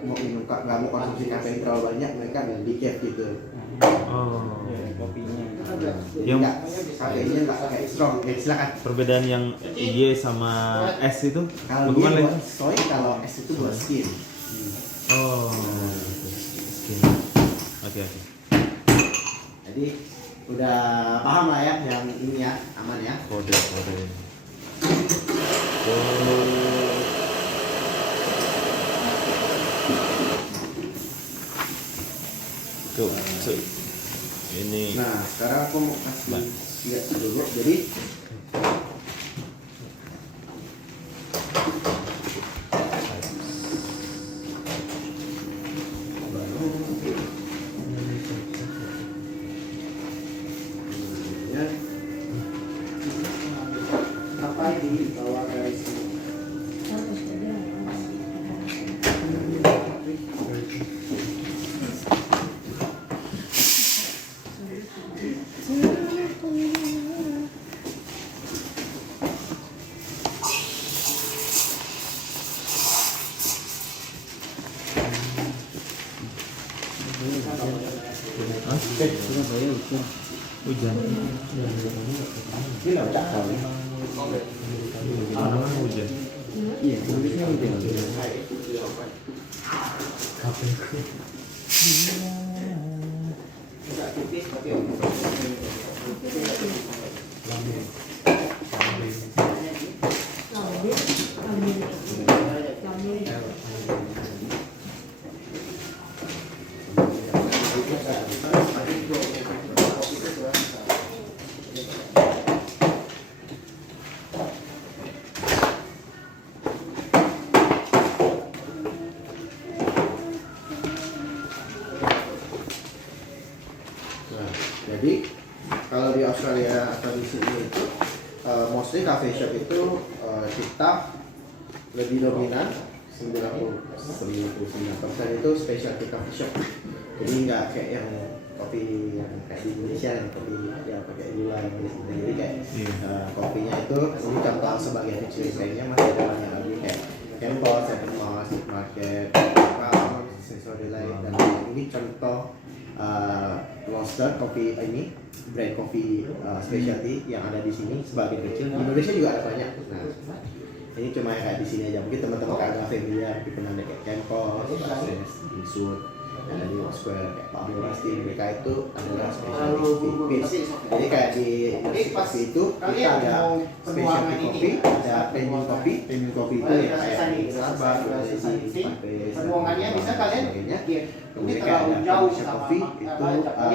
mau minum nggak mau konsumsi kafein terlalu banyak, mereka ambil decaf gitu. oh Kopinya. yang Nggak, kafeinnya nggak kayak strong. Silakan. perbedaan yang IG sama S itu Kalau dia bagaimana? buat soy, kalau es itu buat skin. Oh, skin. Oke. Jadi udah paham lah ya yang ini ya, aman ya. Kode. Tuh, ini Nah, sekarang aku mau kasih lihat dulu. Jadi ya, apa di bawah garis ini? Harus ada. Surabaya hujan. hujan. Ini nggak cak kali. Mana hujan? Iya, habisnya hujan. Agak tipis tapi Nah, jadi kalau di Australia atau di sini itu mostly cafe shop itu kita lebih dominan 99% itu specialty coffee shop. Jadi nggak kayak yang kopi yang kayak di Indonesia yang kopi yang pakai gula yang gitu. Jadi kayak kopinya itu ini contoh sebagai kecil kayaknya masih ada banyak lagi kayak Campbell, Seven Mars, Market, Crown, Sensory Light dan ini contoh roaster kopi ini brand kopi specialty yang ada di sini sebagai kecil. Di Indonesia juga ada banyak. Nah, ini cuma yang kayak di sini aja. Mungkin teman-teman kagak familiar, tapi pernah ada kayak Campbell, Basis, Insud, yang ada di Square kayak Pak Pasti. Mereka itu adalah specialty coffee beans. Jadi kayak di coffee itu kita ada specialty coffee, ada premium coffee. Premium coffee itu yang kayak di Starbucks, ada di Pampers, Hubungannya bisa kalian sebagainya. ini Kemudian kayak terlalu ada jauh Indonesia sama Coffee itu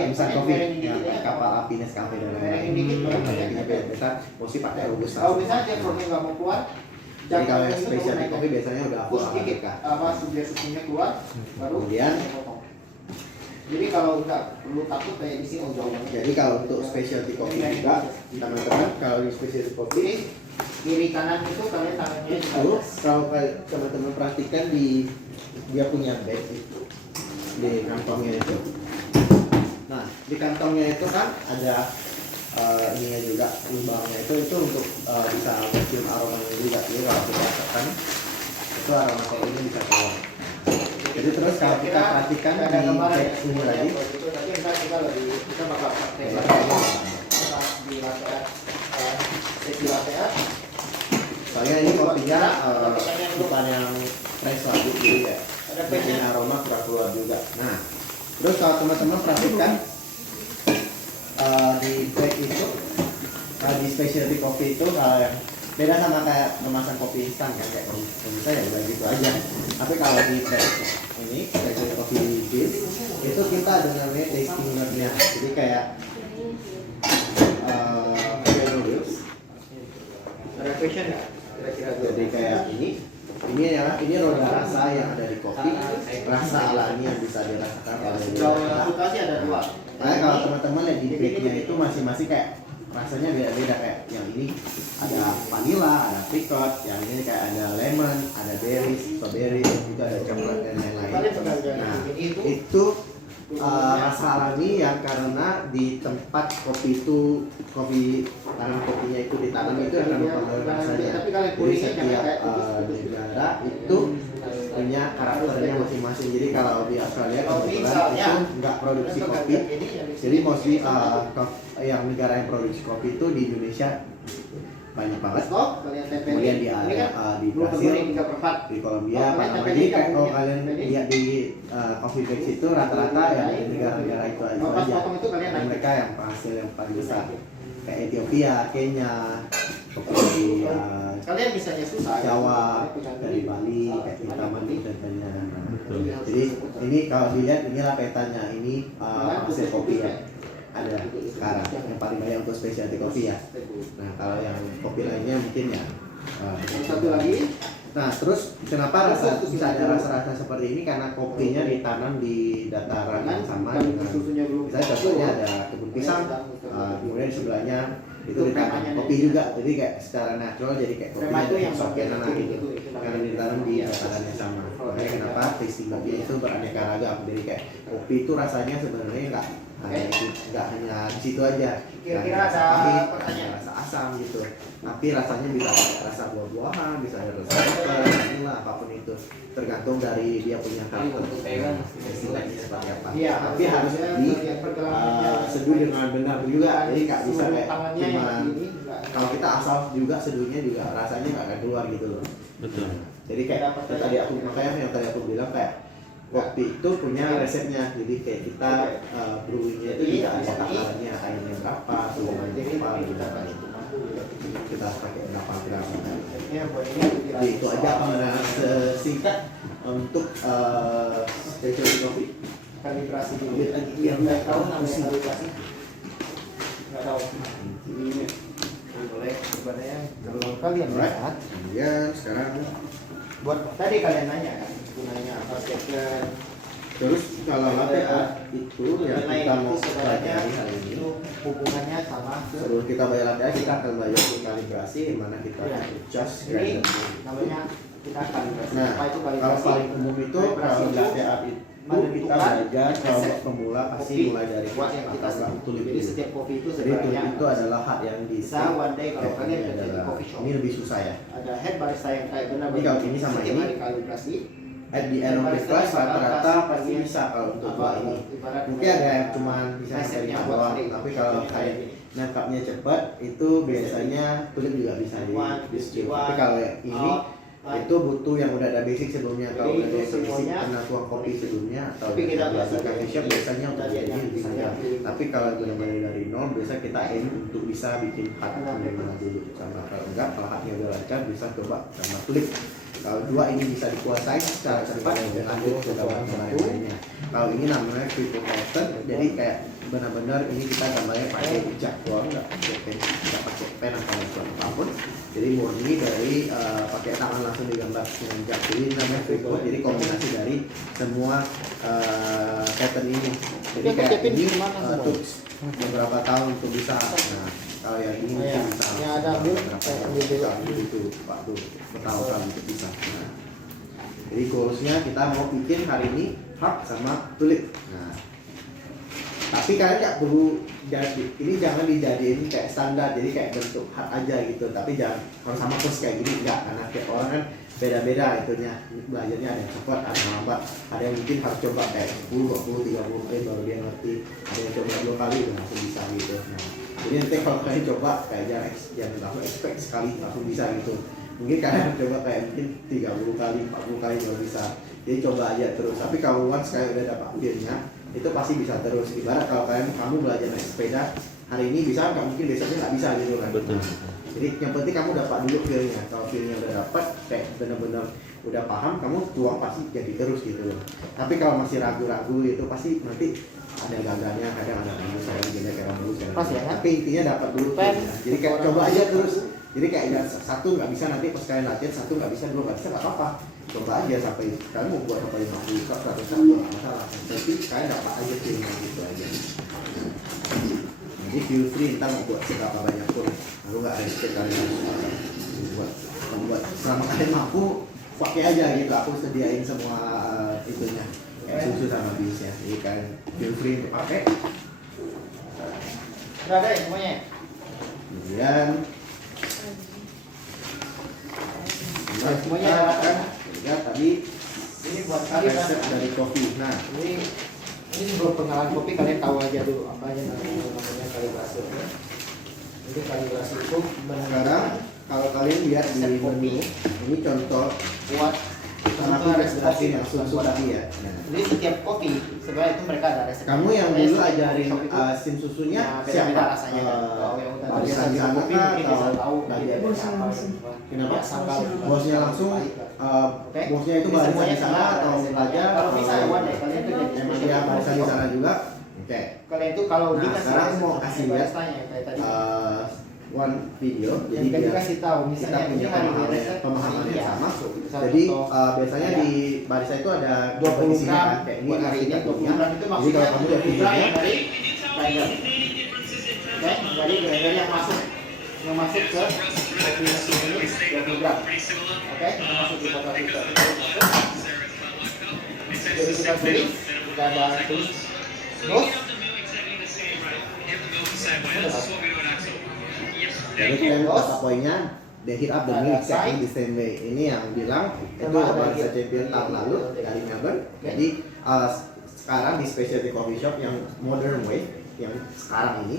Insan Coffee yang kapal api Nescafe dan lain-lain. Yang beda mesti pakai robusta. kalau misalnya dia filmnya nggak mau keluar, Jadi kalau yang itu specialty naik coffee biasanya udah push full dikit Amerika. apa susunya keluar baru Kemudian potong. Jadi kalau nggak perlu takut kayak di sini jauh banget. Jadi kalau untuk specialty coffee juga teman-teman kalau di specialty Jadi coffee kiri kanan itu kalian tangannya di itu atas. kalau teman-teman perhatikan di dia punya bag itu di kantongnya itu. Nah di kantongnya itu kan ada ininya juga lubangnya itu untuk bisa mencium aromanya juga. Jadi kalau kita rasakan itu aroma kayak ini bisa keluar. Jadi terus kalau kita perhatikan di bag ini lagi Tapi ntar kita lebih kita bakal pakai di latte sesi latte soalnya ini kopinya bukan yang fresh lagi jadi kayak bikin aroma kurang keluar juga. Nah terus kalau teman-teman perhatikan di bag itu di specialty coffee itu kalau yang beda sama kayak kemasan kopi instan kan kayak kopi saya udah gitu aja. Tapi kalau di bag ini specialty coffee beans itu kita ada namanya tasting note-nya. Jadi kayak noodles. Ada question nggak? Kira-kira Jadi kayak ini ya ini roda rasa yang ada di kopi, rasa alami yang bisa dirasakan oleh Kalau kita. aplikasi ada dua. Nah, kalau teman-teman lihat di bag-nya itu masing-masing kayak rasanya beda-beda kayak yang ini ada vanilla, ada apricot, yang ini kayak ada lemon, ada berries, strawberry, itu ada coklat dan lain-lain. Kalian pernah Nah, itu itu rasa alami yang karena di tempat kopi itu tanam kopinya itu ditanam itu akan mempengaruhi rasanya. Jadi setiap negara itu punya karakternya masing-masing. Jadi kalau di Australia kebetulan itu nggak produksi kopi. Jadi mostly yang negara yang produksi kopi itu di Indonesia banyak banget. Kemudian di di Brasil, di Kolombia, Panama. Jadi kalau kalian lihat di coffee bag itu rata-rata ya dari negara-negara itu aja. Dan mereka yang penghasil yang paling besar kayak Ethiopia, Kenya, seperti kalian bisanya susah Jawa, dari Bali, kayak Taman contohnya. Jadi ini kalau dilihat inilah petanya, ini hasil kopi ya. Ada sekarang yang paling banyak untuk specialty kopi ya. Nah kalau yang kopi lainnya mungkin ya satu lagi. Nah terus kenapa bisa ada rasa-rasa seperti ini, karena kopinya ditanam di dataran yang sama dengan misalnya contohnya ada kebun pisang, kemudian di sebelahnya itu ditanam kopi juga, jadi kayak secara natural jadi kayak kopi itu yang sokenan gitu karena ditanam di dataran yang sama. Makanya kenapa tasting kopi itu beraneka ragam, jadi kayak kopi itu rasanya sebenarnya nggak hanya di situ aja. Kira-kira ada pertanyaan? Rasa asam gitu, tapi rasanya bisa ada rasa buah-buahan, bisa ada rasa vanilla, apapun itu tergantung dari dia punya karakter seperti apa. Tapi harus diseduh dengan benar juga, jadi nggak bisa kayak cuma kalau kita asal juga seduhnya juga rasanya nggak akan keluar gitu loh. Betul. Jadi kayak makanya yang tadi aku bilang kayak kopi itu punya resepnya, jadi kayak kita brewingnya itu tidak ada takarannya, airnya berapa, suhunya berapa, kita pakai berapa gram. Jadi itu aja pengenalan singkat untuk specialty kopi. Kalibrasi dulu. Yang nggak tahu namanya kalibrasi. Nggak tahu. Ini boleh sebenarnya kalau kalian lihat. Kemudian sekarang Buat tadi kalian nanya kan, gunanya apa second. terus kalau latte art itu yang kita mau pelajari hari ini, itu hubungannya sama ke sebelum kita bayar latte art kita akan belajar kalibrasi, di mana kita adjust ini grinder. namanya kita kalibrasi. Nah, Apa itu kalau kalibrasi? paling umum itu Kalibrasi kalau itu latte art itu kita belajar kalau pemula pasti kopi mulai dari buat yang kita atau sebut. tulip Jadi dulu. setiap kopi itu Jadi tulip sebenarnya itu adalah hak yang di bisa one day kalau kalian ini kerja di adalah coffee shop. ini lebih susah ya. Ada head barista yang kayak benar Jadi kalau ini sama setiap ini, hari kalibrasi. At the end of the class rata-rata pasti bisa kalau untuk dua ini. Mungkin ada yang cuma bisa dari doang, tapi kalau kayak nangkapnya cepat itu biasanya tulip juga bisa di skill. Tapi kalau yang ini itu butuh yang udah ada basic sebelumnya. Kalau udah ada basic pernah tuang kopi sebelumnya atau belajar coffee shop biasanya untuk jadi lebih mudah. Tapi kalau benar-benar dari nol biasa kita aim untuk bisa bikin hard dari mana dulu, sama kalau enggak kalau hardnya udah lancar bisa coba tambah tulip. Kalau dua ini bisa dikuasai secara cepat dan lanjut ke gambar lainnya. Kalau ini namanya triple pattern, jadi kayak benar-benar ini kita gambarnya pakai hijab doang, nggak pakai pen atau apapun. Jadi murni dari pakai tangan langsung digambar dengan hijab. Ini namanya triple, jadi kombinasi dari semua pattern ini. Jadi kayak ini untuk beberapa tahun untuk bisa. Nah, kalau yang ini mungkin bisa berapa tahun itu Pak tuh bertahun-tahun untuk bisa. Nah, jadi goalsnya kita mau bikin hari ini hard sama tulip. Nah, tapi kalian nggak perlu jadi ini jangan dijadiin kayak standar, jadi kayak bentuk hard aja gitu. Tapi jangan kalau sama terus kayak gini enggak, karena tiap orang kan beda-beda itunya belajarnya, ada yang cepat, ada yang lambat, ada yang mungkin harus coba kayak 10, 20, 30 kali baru dia ngerti, ada yang coba 2 kali udah langsung bisa gitu. Nah, jadi nanti kalau kalian coba kayak jangan langsung expect sekali langsung bisa gitu. Mungkin kalian coba kayak mungkin 30 kali, 40 kali baru bisa. Jadi coba aja terus. Tapi kalau once kalian udah dapat feelnya, itu pasti bisa terus. Ibarat kalau kamu belajar naik sepeda hari ini bisa, nggak mungkin besoknya nggak bisa gitu kan. Betul. Jadi yang penting kamu dapat dulu feelnya. Kalau feelnya udah dapat, kayak benar-benar udah paham, kamu tuang pasti jadi terus gitu loh. Tapi kalau masih ragu-ragu itu pasti nanti ada gagalnya, kadang ada rambut saya jelek kayak rambut saya. Tapi intinya dapat dulu feelnya. Jadi kayak coba aja terus. Jadi kayak satu nggak bisa, nanti pas kalian latihan satu nggak bisa, dua nggak bisa, nggak apa-apa. Coba aja sampai kalian mau buat sampai 50 shot, 100 shot nggak masalah. Tapi kalian dapat aja feelnya gitu aja. Jadi feel free ntar mau buat seberapa banyak pun, aku nggak respect kalian buat selama kalian mampu pakai aja gitu. Aku sediain semua itunya kayak susu sama bisnya. Jadi kan feel free untuk pakai. Udah ada ya semuanya? Kemudian semuanya kita ada. akan lihat tadi Ini buat kalian. resep dari kopi. Nah, Ini sebelum pengenalan kopi kalian tahu aja dulu apa aja namanya kalibrasi. Jadi kalibrasi itu sekarang kalau kalian lihat di Resep kopi. menu, ini contoh buat karena aku udah jelasin yang susu tadi ya. Nah, Jadi setiap kopi sebenarnya itu mereka ada resep. kamu yang Makanya dulu setiap ajarin kopi itu sim susunya beda-beda siapa? rasanya kan. Kalau yang udah Barisan biasa di bisa sana kopi kah mungkin bisa atau tahu dari dia bos apa langsung? Kenapa? Ya, sangkal. Bosnya langsung Oke. bosnya itu Jadi barisan semuanya di sana sama, atau resepnya. belajar Kalau bisa ya atau wadah kalian itu jadi emang dia barisan di sana juga? Oke. Kalian itu kalau Nah, dikasih sekarang resep mau sama kasih baristanya kayak tadi. one video Jadi jadi kita biar kasih tahu kita misalnya ini punya hari pemahaman resep pemahaman iya. yang sama. Misal Jadi contoh, biasanya ya. di barista itu ada 20 kompetisinya gram kan, kayak ini buat hari ini ngasih 20 kartunya. gram itu Jadi maksudnya kalau kamu lihat 20 gram videonya, yang dari grinder. Oke, dari grinder yang masuk ke kopi mesin ini 20 gram. Oke, yang masuk di botol filter. Jadi kita tulis, kita ada tulis dos. jadi kalian kata poinnya they heat up the milk exactly the same way. Ini yang bilang itu barista champion tahun lalu dari Melbourne. Jadi sekarang di specialty coffee shop yang modern way yang sekarang ini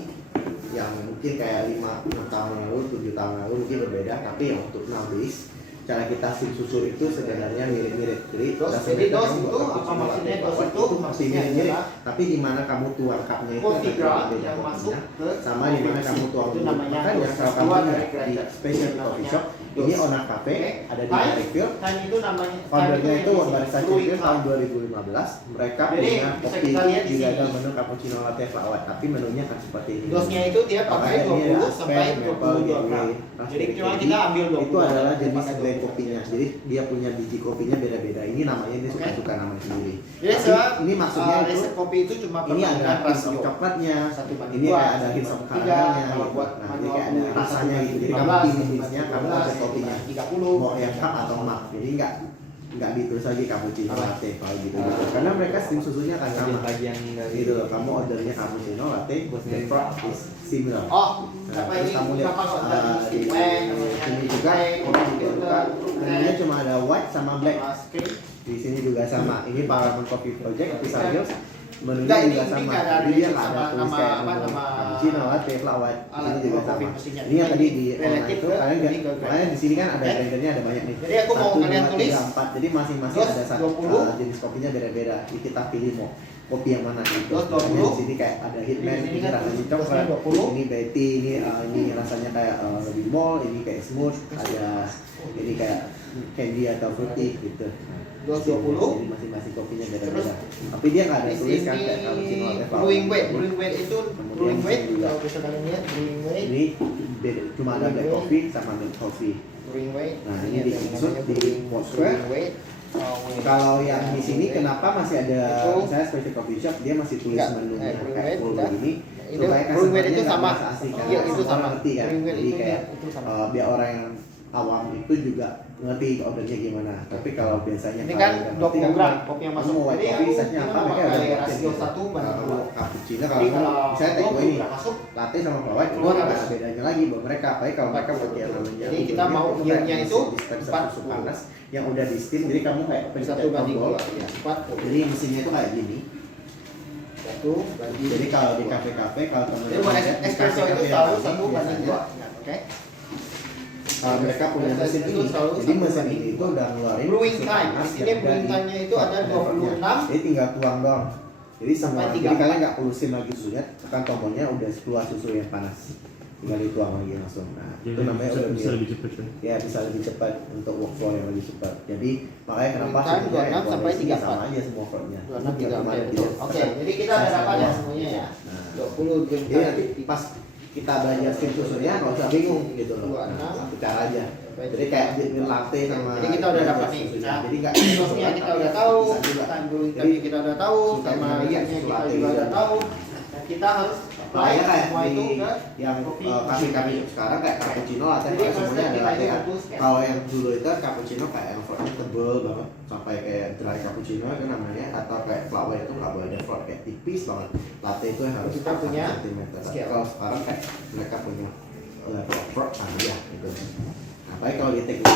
yang mungkin kayak 5 tahun lalu, 7 tahun lalu mungkin berbeda, tapi yang untuk nowadays cara kita sim susu itu sebenarnya mirip-mirip. Jadi Dos, dasar jadi mereka dos kamu itu buat apa cappuccino maksudnya? latte Dos bawah itu masih maksudnya mirip-mirip, adalah tapi di mana kamu tuang cupnya itu kopi ada gram beda yang kopinya. masuk ke Sama di mana kamu tuang itu dulu. namanya Makanya dos. kalau kamu Keluar lihat dari di grinder. specialty Itu coffee namanya shop dos. ini Owner Cafe Oke. ada di Time- Merrifield. time itu namanya Foundernya itu yang barista brewing champion club. tahun 2015. Mereka Jadi, punya bisa kopi kita lihat di juga sini. ada menu cappuccino latte flat white, tapi menunya kan seperti ini. Dosnya itu dia pakai Makanya ini 20 ada sampai Aspen, Maple, 22 gram. Gateway, Jadi Raspberry. cuma kita ambil 20. Itu adalah jenis pakai blend 20. kopinya. Jadi dia punya biji kopinya beda-beda. Ini namanya dia suka-suka nama sendiri. Jadi Tapi ini maksudnya itu resep kopi itu cuma ini ada perbandingan hint of rasio. coklatnya, 1:2, ini kayak ada hint of 1:3, karamelnya kalau gitu. buat Nah, ini manual kayak ada itu rasanya gitu. Jadi kamu 15, pilih jenisnya, kamu aja kopinya 30. mau yang cup atau mak. Jadi nggak ditulis lagi cappuccino latte kalau gitu. Karena mereka steam susunya kan sama. bagian dari Gitu loh, kamu ordernya cappuccino latte, the product is similar. Oh, Nah, apa terus ini? kamu lihat Apa di sini juga kopi juga menunya cuma ada white sama black. Di sini juga sama. Ini Paramount Coffee Project Pisarios menunya Enggak, ini juga sama. nggak ada Jadi dia relatif nggak ada sama tulis nama kayak apa, menu nama cappuccino latte flat white. Di sini juga kopi sama. mesinnya. Ini yang tadi di online Relatif itu ke- kalian nggak, ini ke makanya di sini kan ada Oke. blendernya ada banyak nih. Jadi aku mau 1, kalian 2, tulis 3, 4. Jadi masing-masing dos ada satu 20. jenis kopinya beda-beda. Jadi kita pilih mau kopi yang mana gitu. Dos 20. Makanya di sini kayak ada Hitman, Di sini ini kan rasanya dosnya coklat, 20. ini Betty, ini rasanya kayak lebih mall, ini kayak smooth, ada ini kayak candy atau fruity gitu. Dos 20. Jadi masing-masing kopinya beda-beda. Tapi dia nggak ada Di tulis kan sini kayak cappuccino latte flat brewing white. weight, brewing weight itu Kemudian brewing weight juga. kalau bisa kalian lihat brewing weight, Ini beda, cuma ada black coffee sama milk coffee. brewing weight. Nah, Ini ini ada di yang insert namanya di brewing Foursquare. weight. Kalau yang di sini Brewing weight. kenapa masih ada Itu- misalnya special coffee shop dia masih tulis Enggak, menunya brewing kayak weight full udah. begini Itu supaya brewing weight customer-nya itu nggak sama. merasa asing kan. Iya, itu Semua sama. ngerti kan. Brewing weight Jadi itu kayak itu sama. biar orang yang awam itu juga ngerti ordernya gimana. Tapi kalau biasanya Ini kalau kan udah 20 ngerti, gram kamu kopi yang kamu masuk. mau white Jadi coffee aku size-nya apa mau mereka udah pakai ngerti rasio gitu. 1 banding Kalau 2. cappuccino Jadi kalau kalau misalnya take away nih masuk, latte sama flat white itu Keluar nggak harus. ada bedanya lagi buat mereka. Apalagi kalau mereka buat yang namanya Jadi kita mau kayak yield-nya itu dispenser 40. susu panas yang udah di steam. Jadi kamu kayak pencet 1 banding tombol. 2. Ya. 40. Jadi mesinnya itu kayak gini. 1 banding. Jadi kalau di kafe-kafe kalau Jadi buat espresso itu selalu 1 banding 2. Oke. kalau mereka punya mesin Itu ini, selalu jadi satu mesin banding ini itu dua. udah ngeluarin Brewing susu time. panas Di sini yang ada brewing di time-nya itu ada pot 26. Jadi tinggal tuang doang. Jadi semua, Sampai jadi 34. kalian nggak perlu steam lagi susunya, tekan tombolnya udah keluar susu yang panas. Tinggal dituang lagi langsung. Nah, itu namanya udah bisa milk. lebih cepat kan? Ya bisa lebih cepat untuk workflow yang lebih cepat. Jadi makanya kenapa Brewing time sebenarnya 26 sampai evaluasinya 34. sama aja semua frontnya. 26 Cuma 34. tidak Oke, tekan jadi kita udah dapat ya doang. semuanya ya. Nah, 20 brewing jadi nanti time. pas kita belajar steam susunya nggak usah bingung gitu loh. Nah, satu cara aja. Jadi kayak bikin latte sama. Jadi kita udah dapat nih. susunya. Nah, Jadi nggak Sosnya kita udah tahu, bisa juga. time brewing Jadi time kita udah tahu, suka sama juga reaksinya susu kita latte juga juga. udah tahu. Dan kita harus makanya kayak semua itu di ke yang kopi. kafe sekarang kayak cappuccino atau Jadi yang semuanya kita ada latte kan. hapus, kan? Kalau yang dulu itu cappuccino kayak yang frontnya tebel banget sampai kayak dry cappuccino itu namanya, atau kayak flower itu nggak boleh ada front, kayak tipis banget. Latte itu yang harus Kita punya 1 cm. scale. Kalau sekarang kayak mereka punya level of front ya gitu. Nah, baik kalau di teknik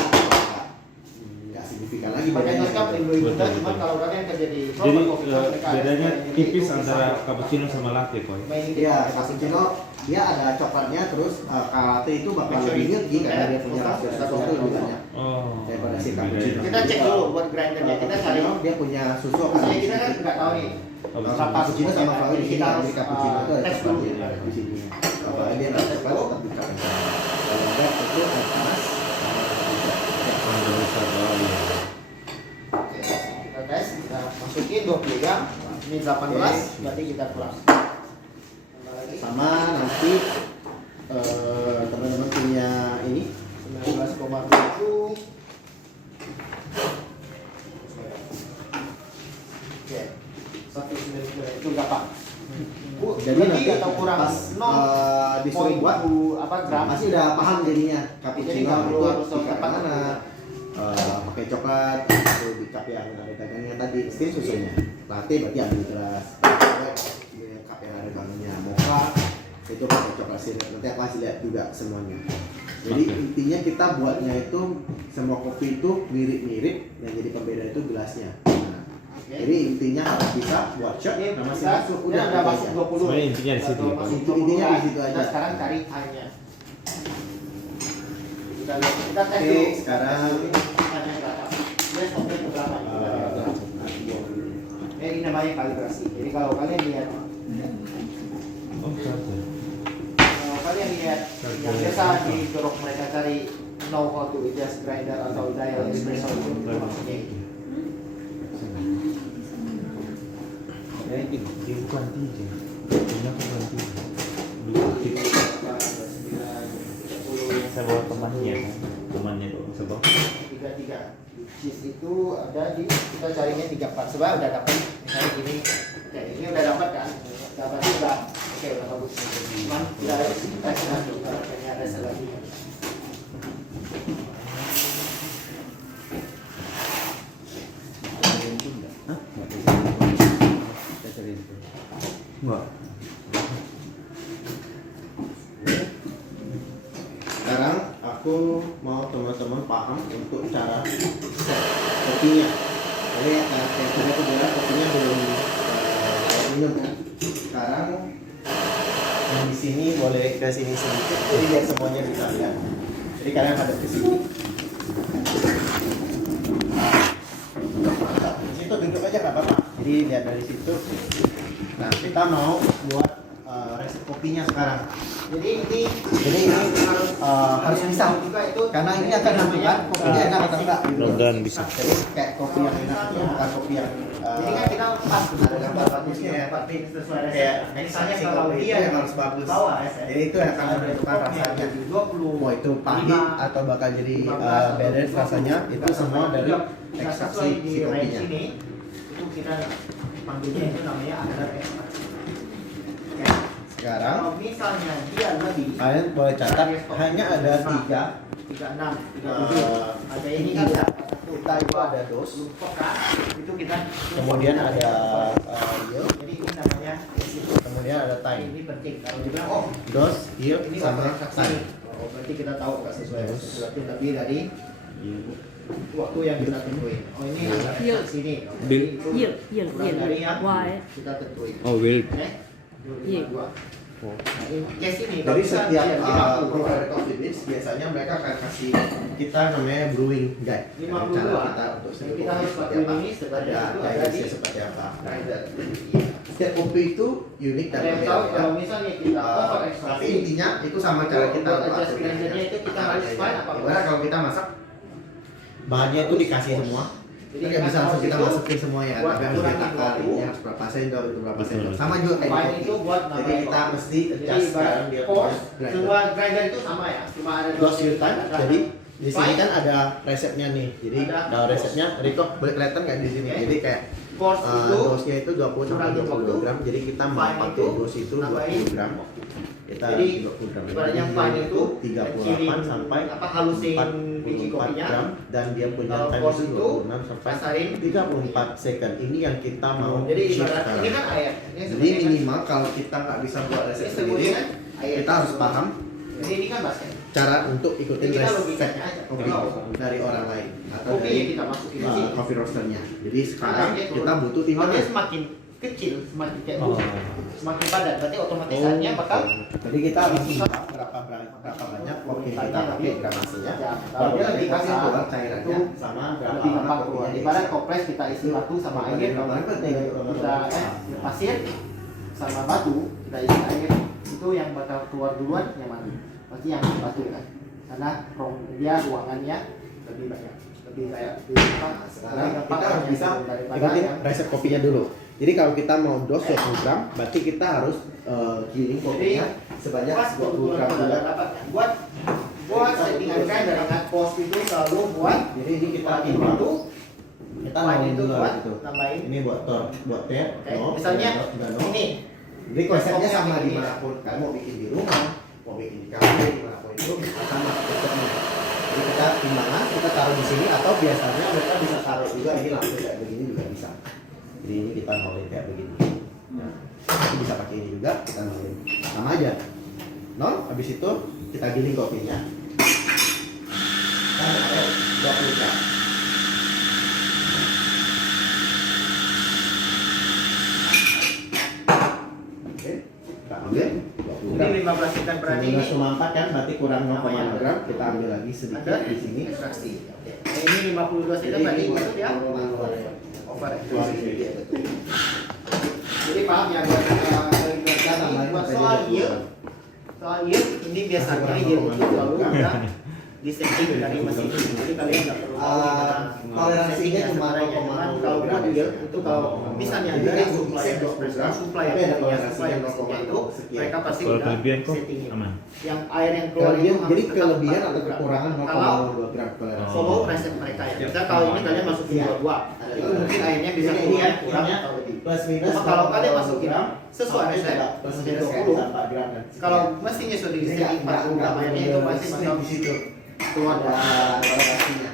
nggak signifikan lagi Makanya bedanya. sekarang gitu. dulu itu Betul, cuma betul. kalau kalian kerja di Jadi coffee shop, mereka ada bedanya yang tipis itu antara bisa cappuccino sama latte, Boy. main di Iya, coffee shop. cappuccino dia ada coklatnya, terus latte itu bakal Make sure lebih you- milky karena dia punya Kita rasio kita susu itu lebih banyak Oh. daripada si beda cappuccino. ya. Kita cek dulu buat grindernya, kita cari. Cappuccino dia punya susu kan. Misalnya kita kan nggak tahu nih. Cappuccino sama flower di sini, Kita jadi cappuccino itu ada tes dulu. coklatnya di sini. Kalau dia nggak coklat tetap di cappuccino. Kalau enggak itu air panas. Oh, udah bisa, oh, iya. Oke, kita tes, kita masukin 20 gram, ini 18, berarti kita kurang. Tambah lagi Sama nanti teman-teman punya ini 19,7. Oke, 1,9 itu berapa? Bu, jadi lebih nanti atau kurang? pas disuruh buat apa gram? masih udah paham jadinya cappuccino kalau itu harus tahu kayak tepat mana, pakai coklat itu di cup yang ada gangnya tadi, steam susunya, latte berarti ambil gelas, cup yang ada gangnya, mocha itu pakai coklat sirup. Nanti aku kasih lihat juga semuanya. Jadi intinya kita buatnya itu semua kopi itu mirip-mirip, yang jadi pembeda itu gelasnya. Nah, jadi intinya harus bisa buat shot Ini sama kita masuk udah ada gitu masuk aja. 20. Sebenarnya intinya di situ ya, Pak. Masuk Itu intinya di situ aja. Kita sekarang cari high-nya. Kita lihat, kita tes Oke, dulu. sekarang High-nya berapa? Dia sampai ke berapa? Ini namanya kalibrasi. Jadi kalau kalian lihat, Oh, charger. kalau kalian lihat yang biasa di dorong mereka cari know how to adjust grinder atau dial espresso itu maksudnya itu. Dia bukan tiga. Punya aku bukan tiga. Dua tip. Saya bawa temannya tuh sebab 33 cheese itu ada di, kita carinya 34 sebab udah dapat misalnya gini. Oke, ini udah dapat kan, dapat juga. Oke, udah bagus. Cuman tidak ada kita sedang juga kayaknya ada lagi. Enggak. Sekarang aku mau teman-teman paham untuk cara set kopinya. Jadi yang tadi aku bilang kopinya belum minum kan. Sekarang yang di sini boleh ke sini sedikit, jadi biar semuanya bisa lihat. Jadi kalian hadap ke sini. Di situ duduk aja nggak apa-apa. Jadi lihat dari situ. Nah, kita mau buat resep kopinya sekarang. Jadi ini Harus bisa juga itu karena ini akan menentukan kopinya enak atau enggak. Gitu. mudah-mudahan bisa. Jadi kayak kopi yang enak itu bukan kopi yang Jadi kan kita pas ada gambar bagusnya ya, tapi sesuai resep. kayak Misalnya si kalau kopi itu dia yang harus bagus. bawa resep. Jadi itu yang akan menentukan rasanya. 20 Mau itu pahit atau bakal jadi beres rasanya, itu semua dari ekstraksi si kopinya. Ini itu kita panggilnya itu namanya under ekstraksi. Ya. Sekarang Kalau misalnya dia lebih kalian boleh catat hanya ada 3 36, 37. Ada ini kan ya. kita itu ada dos, Lumpur kan? Itu kita kemudian ada yield, jadi ini namanya kemudian ada time. ini penting. Kalau dibilang oh Dos, yield, ini sama transaksi. time. Oh, berarti kita tahu nggak sesuai. Terus. Berarti lebih dari waktu yang kita tentuin. Oh ini Yield. sini. Bill. Yield, Kurang dari yang Why? kita tentuin. Oh, will. Oke. Yield. Nah, ini case ini. Jadi kalau bisa setiap dia 50. provider coffee beans biasanya mereka akan kasih kita namanya brewing guide. 52. Cara kita untuk Jadi seduh kita kopi harus seperti pakai apa, ini sebagai ada itu ada di guidance-nya seperti apa. grinder. Setiap kopi itu unik dan Ada yang tahu berbeda. kalau misalnya kita over Tapi ekstraksi. intinya itu sama cara kita Buat untuk adjust atur blendernya itu kita harus find apa Gimana kalau kita masak bahannya itu dikasih semua. Jadi nggak bisa langsung kita masukin semua ya, buat tapi harus kurangin ditakar waktu. ini harus berapa sendok, itu berapa Betul. sendok. Sama juga kayak di Find kopi. itu buat Jadi namanya kita kopi. mesti Jadi adjust sekarang dia course grinder. semua grinder itu sama ya, cuma ada Dos yield time. Jadi di sini Fine. kan ada resepnya nih. Jadi Ada. kalau resepnya Riko boleh kelihatan nggak di sini? Oke. Jadi kayak Force itu dosnya itu 20 sampai kurangin 20 waktu. gram. Jadi kita mau Fine pakai itu dos itu nambahin. 20 gram. Kita Jadi, 20 gram. ibaratnya Jadi fine itu 38 sampai apa halusin biji 44 kopinya. gram dan dia punya Kalau time force itu itu 26 sampai kasarin. 34 second. Ini yang kita mau Jadi shift ibarat sekarang. ini kan air. Ini Jadi sebenarnya kan- minimal kalau kita nggak bisa buat ini resep sebenarnya sendiri, kan air. kita harus paham Jadi ini kan basket. cara untuk ikutin Jadi kita resep logikanya aja. dari orang lain atau Kopi dari yang kita masukin di sini. coffee roasternya. Jadi sekarang Karena dia kita turun. butuh Kalau dia timbangan. semakin kecil, semakin kayak Oh. semakin padat, berarti otomatisasinya bakal Jadi kita harus timbang berapa banyak kopi yang kita pakai gramasinya. Kalau dia lebih kasih keluar cairannya sama berapa lebih lama gampang keluar. kopinya Ibarat diisi. kompres kita isi batu sama Yang air, paling penting kita pasir sama batu kita isi air, itu yang bakal keluar duluan yang mana? Pasti yang batu kan, karena dia ruangannya lebih banyak, lebih kayak Sekarang kita harus bisa ikutin resep kopinya dulu. Jadi kalau kita mau dos 20 gram, berarti kita harus giling kopinya sebanyak 20 gram juga. buat settingan grinder dengan pos itu selalu buat. Jadi ini kita Kita timbang. itu Kita Fine mau itu dulu buat gitu. tambahin. Ini buat buat teh. Oke, no, misalnya no. ini Jadi konsepnya Kopinya sama begini. dimanapun. Kalian mau bikin di rumah, mau bikin di kafe, dimanapun itu sama konsepnya. Jadi kita timbangan, kita taruh di sini atau biasanya mereka bisa taruh juga ini langsung kayak begini juga bisa. Jadi ini kita nolin kayak begini. Nah, tapi bisa pakai ini juga, kita nolin sama aja. Non, habis itu kita giling kopinya. Kita pakai 20 gram. Oke, kita ambil 20 gram. ini 15 ikan berarti ini 19,4 kan berarti kurang 0,6 gram. Kita ambil lagi sedikit ada di sini. ekstraksi. Oke. Nah, ini 52 ikan berarti itu ya over. Jadi paham ya buat buat soal yield. Soal yield ini biasanya yield itu selalu udah di setting dari mesin. Jadi kalian nggak perlu tahu toleransinya cuma sebenarnya. Cuman kalau buat yield itu kalau misalnya dari supply espresso, supply yang punya supply yang mesinnya itu mereka pasti Kalau udah kelebihan kok settingin. aman. Yang air yang keluar itu Kelebihan, harus jadi tetap kelebihan 40 atau gram. kekurangan Kalau 0,02 gram toleransi. follow resep mereka ya. Misalnya kalau ini kalian masukin 22, itu mungkin airnya bisa Jadi ini keluar kan kurang ini atau lebih. plus minus. Cuma kalau kalian masukin sesuai sampai resep, plus masukin minus 20. 4 gram kan. Kalau mestinya sudah di setting 40 gram airnya itu pasti bakal di situ. keluar Ada dari toleransinya.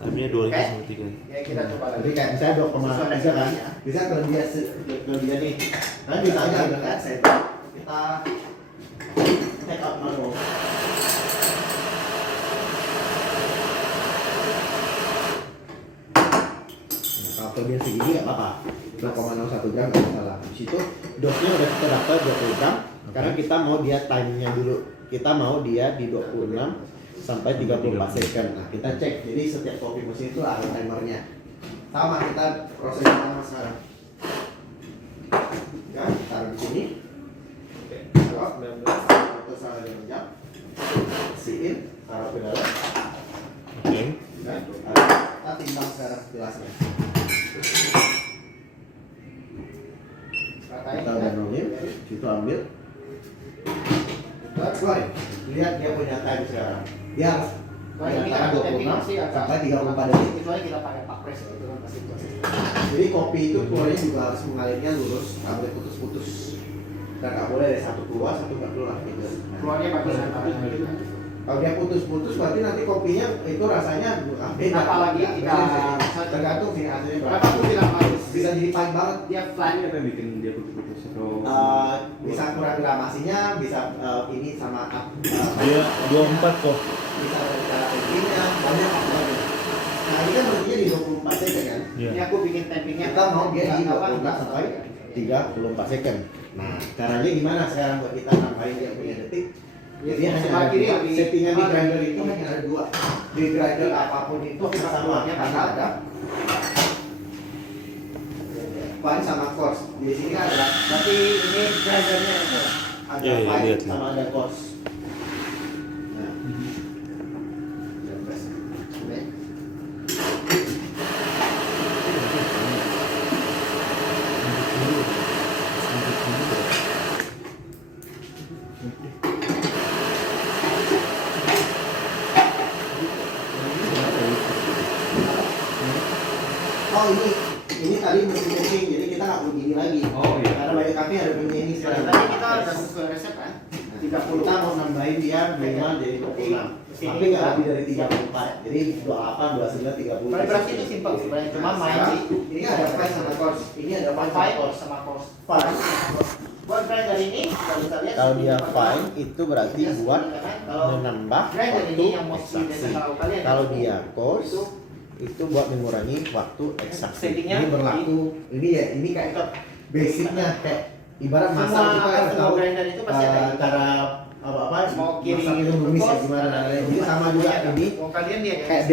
Timenya 2 liter sama 3. ya kita coba lagi. Jadi kayak misalnya 2,3 kan, bisa kelebihan kelebihan nih. Kan bisa aja kan saya kita take out manual. Nah, kalau kelebihan segini nggak apa-apa, 2,01 gram nggak masalah. Di situ dosnya udah kita dapat 20 gram, karena kita mau dia time-nya dulu. Kita mau dia di 26 sampai 34 second. Nah, kita cek. Jadi setiap kopi mesin itu ada timernya. Sama kita proses sama sekarang. Ya, taruh di sini. Oke, taruh 19 atau salah dengan jam. Bersihin, taruh ke dalam. Oke. Ya, kita timbang sekarang gelasnya. Kita udah nolin, situ ambil. Kita keluarin. Lihat dia punya time sekarang. Dia harus Ini kan ada tapping masih agak sampai 34 detik. kecuali kita pakai pak press ya, itu kan pasti proses. Jadi kopi itu keluarnya juga harus mengalirnya lurus, nggak boleh putus-putus. Dan nggak boleh ada satu keluar, satu nggak keluar gitu. Keluarnya bagus antara gitu kan. Kalau dia putus-putus berarti nanti kopinya itu rasanya beda. Apalagi kita tergantung sih hasilnya berapa. berapa aku bilang harus Bisa jadi pahit banget. dia flat. Ini apa yang bikin dia putus-putus atau Bisa kurang gramasinya, bisa ini sama Dia 24 kok. bisa dari cara tappingnya, banyak faktornya. Nah ini kan berarti di 24 second kan. Iya. Ini aku bikin tappingnya. Kita mau dia di Apa, 24 sampai 34 second. Nah caranya gimana sekarang buat kita nambahin dia punya detik? Jadi hanya sebelah ada kiri dua. lebih- Settingan di grinder itu hanya ada dua. Di grinder apapun itu sama karena ada ban sama course. Di sini ada Berarti ini grindernya itu. ada Iya, iya, pipe lihat, sama ada course. Nah. Oh ini ini tadi mesin cooking, jadi kita nggak perlu gini lagi. Oh, iya. Karena banyak kafe ada punya ini Jadi sekarang. tadi kita udah sesuai resep kan? 30. Kita mau nambahin dia minimal jadi 26. Tapi nggak lebih dari 34. Jadi 28, 29, 30. Berarti itu simpel sebenarnya, cuma main Sekarang, di ini ada fine sama course. Ini ada fine sama fine course. sama course. Fine. Buat grinder ini, kalau kita lihat Kalau dia fine itu berarti buat kalau menambah grinder waktu ini yang mostly biasa ekstraksi. kalau kalian Kalau dia course itu buat mengurangi waktu ekstraksi. settingnya Ini berlaku. Ini ya, ini kayak basicnya kayak ibarat masak semua kita harus tahu grinder itu pasti ada cara apa mau kiri masak itu numis ya gimana dan lain-lain. Jadi sama juga ini mau kalian lihat ya, kayak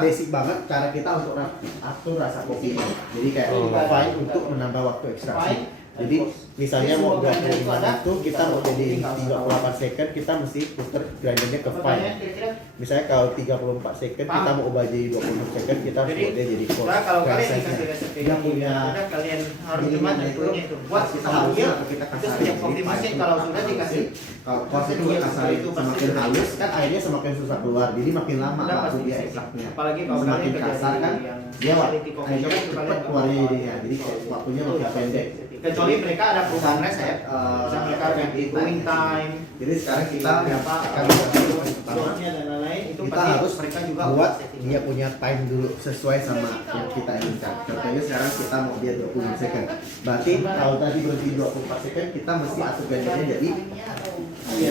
basic banget cara kita untuk atur rasa kopinya. Jadi kayak fine untuk menambah waktu ekstraksi. Fine. Jadi misalnya mau 25 ada, itu kita mau jadi 38 second kita mesti putar grindernya ke fine. pertanyaan kira-kira Misalnya kalau 34 second kita mau ubah jadi 26 second kita harus Jadi, buat dia jadi course. nah, kalau kalian Prosesnya. dikasih resep kayak Dia gini, punya udah kalian harus ini cuma itu, tentunya itu buat kita harus dia kita itu kasarin. setiap kopi mesin kalau sudah dikasih kalau course itu kasar itu semakin halus kan airnya semakin susah keluar jadi makin lama udah waktu pasti dia bisa. eksaknya. Apalagi kalau Semakin kalian kerja kasar di kan yang dia quality coffee airnya shop, cepat kalian keluarnya bakal jadinya jadi waktunya Betul, makin pendek. kecuali mereka ada perubahan resep bisa mereka ganti brewing time Jadi sekarang kita berapa akan dosnya dan lain-lain itu kita pasti harus mereka juga buat setting. dia punya time dulu sesuai sama yang kita inginkan. Contohnya sekarang kita mau dia 20 second. Berarti kalau tadi berhenti 24 second kita mesti atur gantinya jadi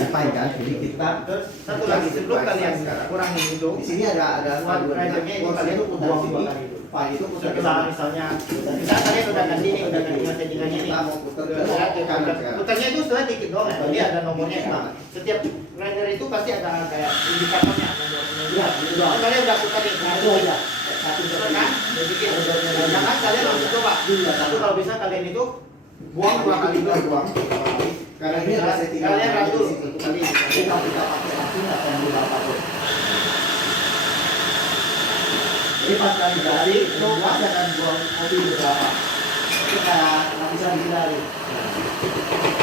fine kan. Jadi kita Terus satu lagi sebelum kalian kurangin itu di sini ada buat grindernya itu kalian buang dua kali itu. fine itu putar ke Misalnya kalian udah ganti nih, udah ganti settingannya nih. kita mau putar ke Udah, kanan sekarang. putarnya itu sebenarnya dikit doang, dia ada nomornya kan. Setiap grinder itu pasti ada kayak indikatornya nomor. Iya, itu doang. Kalian udah putar nih, Itu aja. Satu putar kan? Udah dikit. Jangan kalian langsung coba. Satu kalau bisa kalian itu buang dua kali dulu. buang. Karena ini ada settingan Kalian rasul di situ. kali. Kita pakai langsung akan berapa tuh. Jadi pas kali dari itu pasti akan buang kopi berapa. Itu kayak nggak bisa dihindari.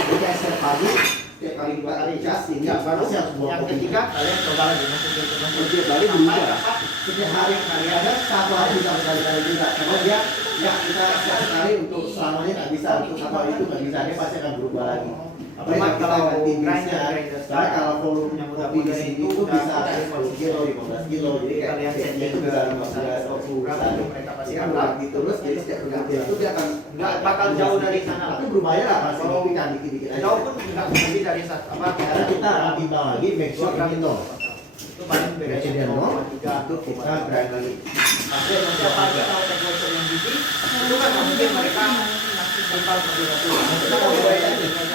Jadi kayak setiap pagi, setiap kali kita cas ini Baru pasti harus buang yang kopi. ketiga kalian coba lagi masukin ke Setiap kali berubah. Setiap hari ada satu hari bisa berkali-kali juga. Karena dia ya kita sekali untuk selamanya nggak bisa untuk satu hari itu nggak bisa dia pasti akan berubah lagi. Apalagi kita ganti bisnya. Karena kalau volumenya kopi di sini itu bisa 10 kilo, 15 kilo. Jadi kayak kalian set itu bisa 15, 20 bisa. mereka pasti Dia akan berganti terus jadi setiap berganti itu dia akan nggak bakal jauh dari sana. tapi berubahnya lah masih signifikan dikit-dikit aja. Jauh pun nggak lebih dari satu apa Karena kita akan timbang lagi make sure ini nol. itu paling Berarti dia nol, itu kita grind lagi. Pasti nanti apalagi kalau teknologi yang gigi itu kan nggak mungkin mereka tentang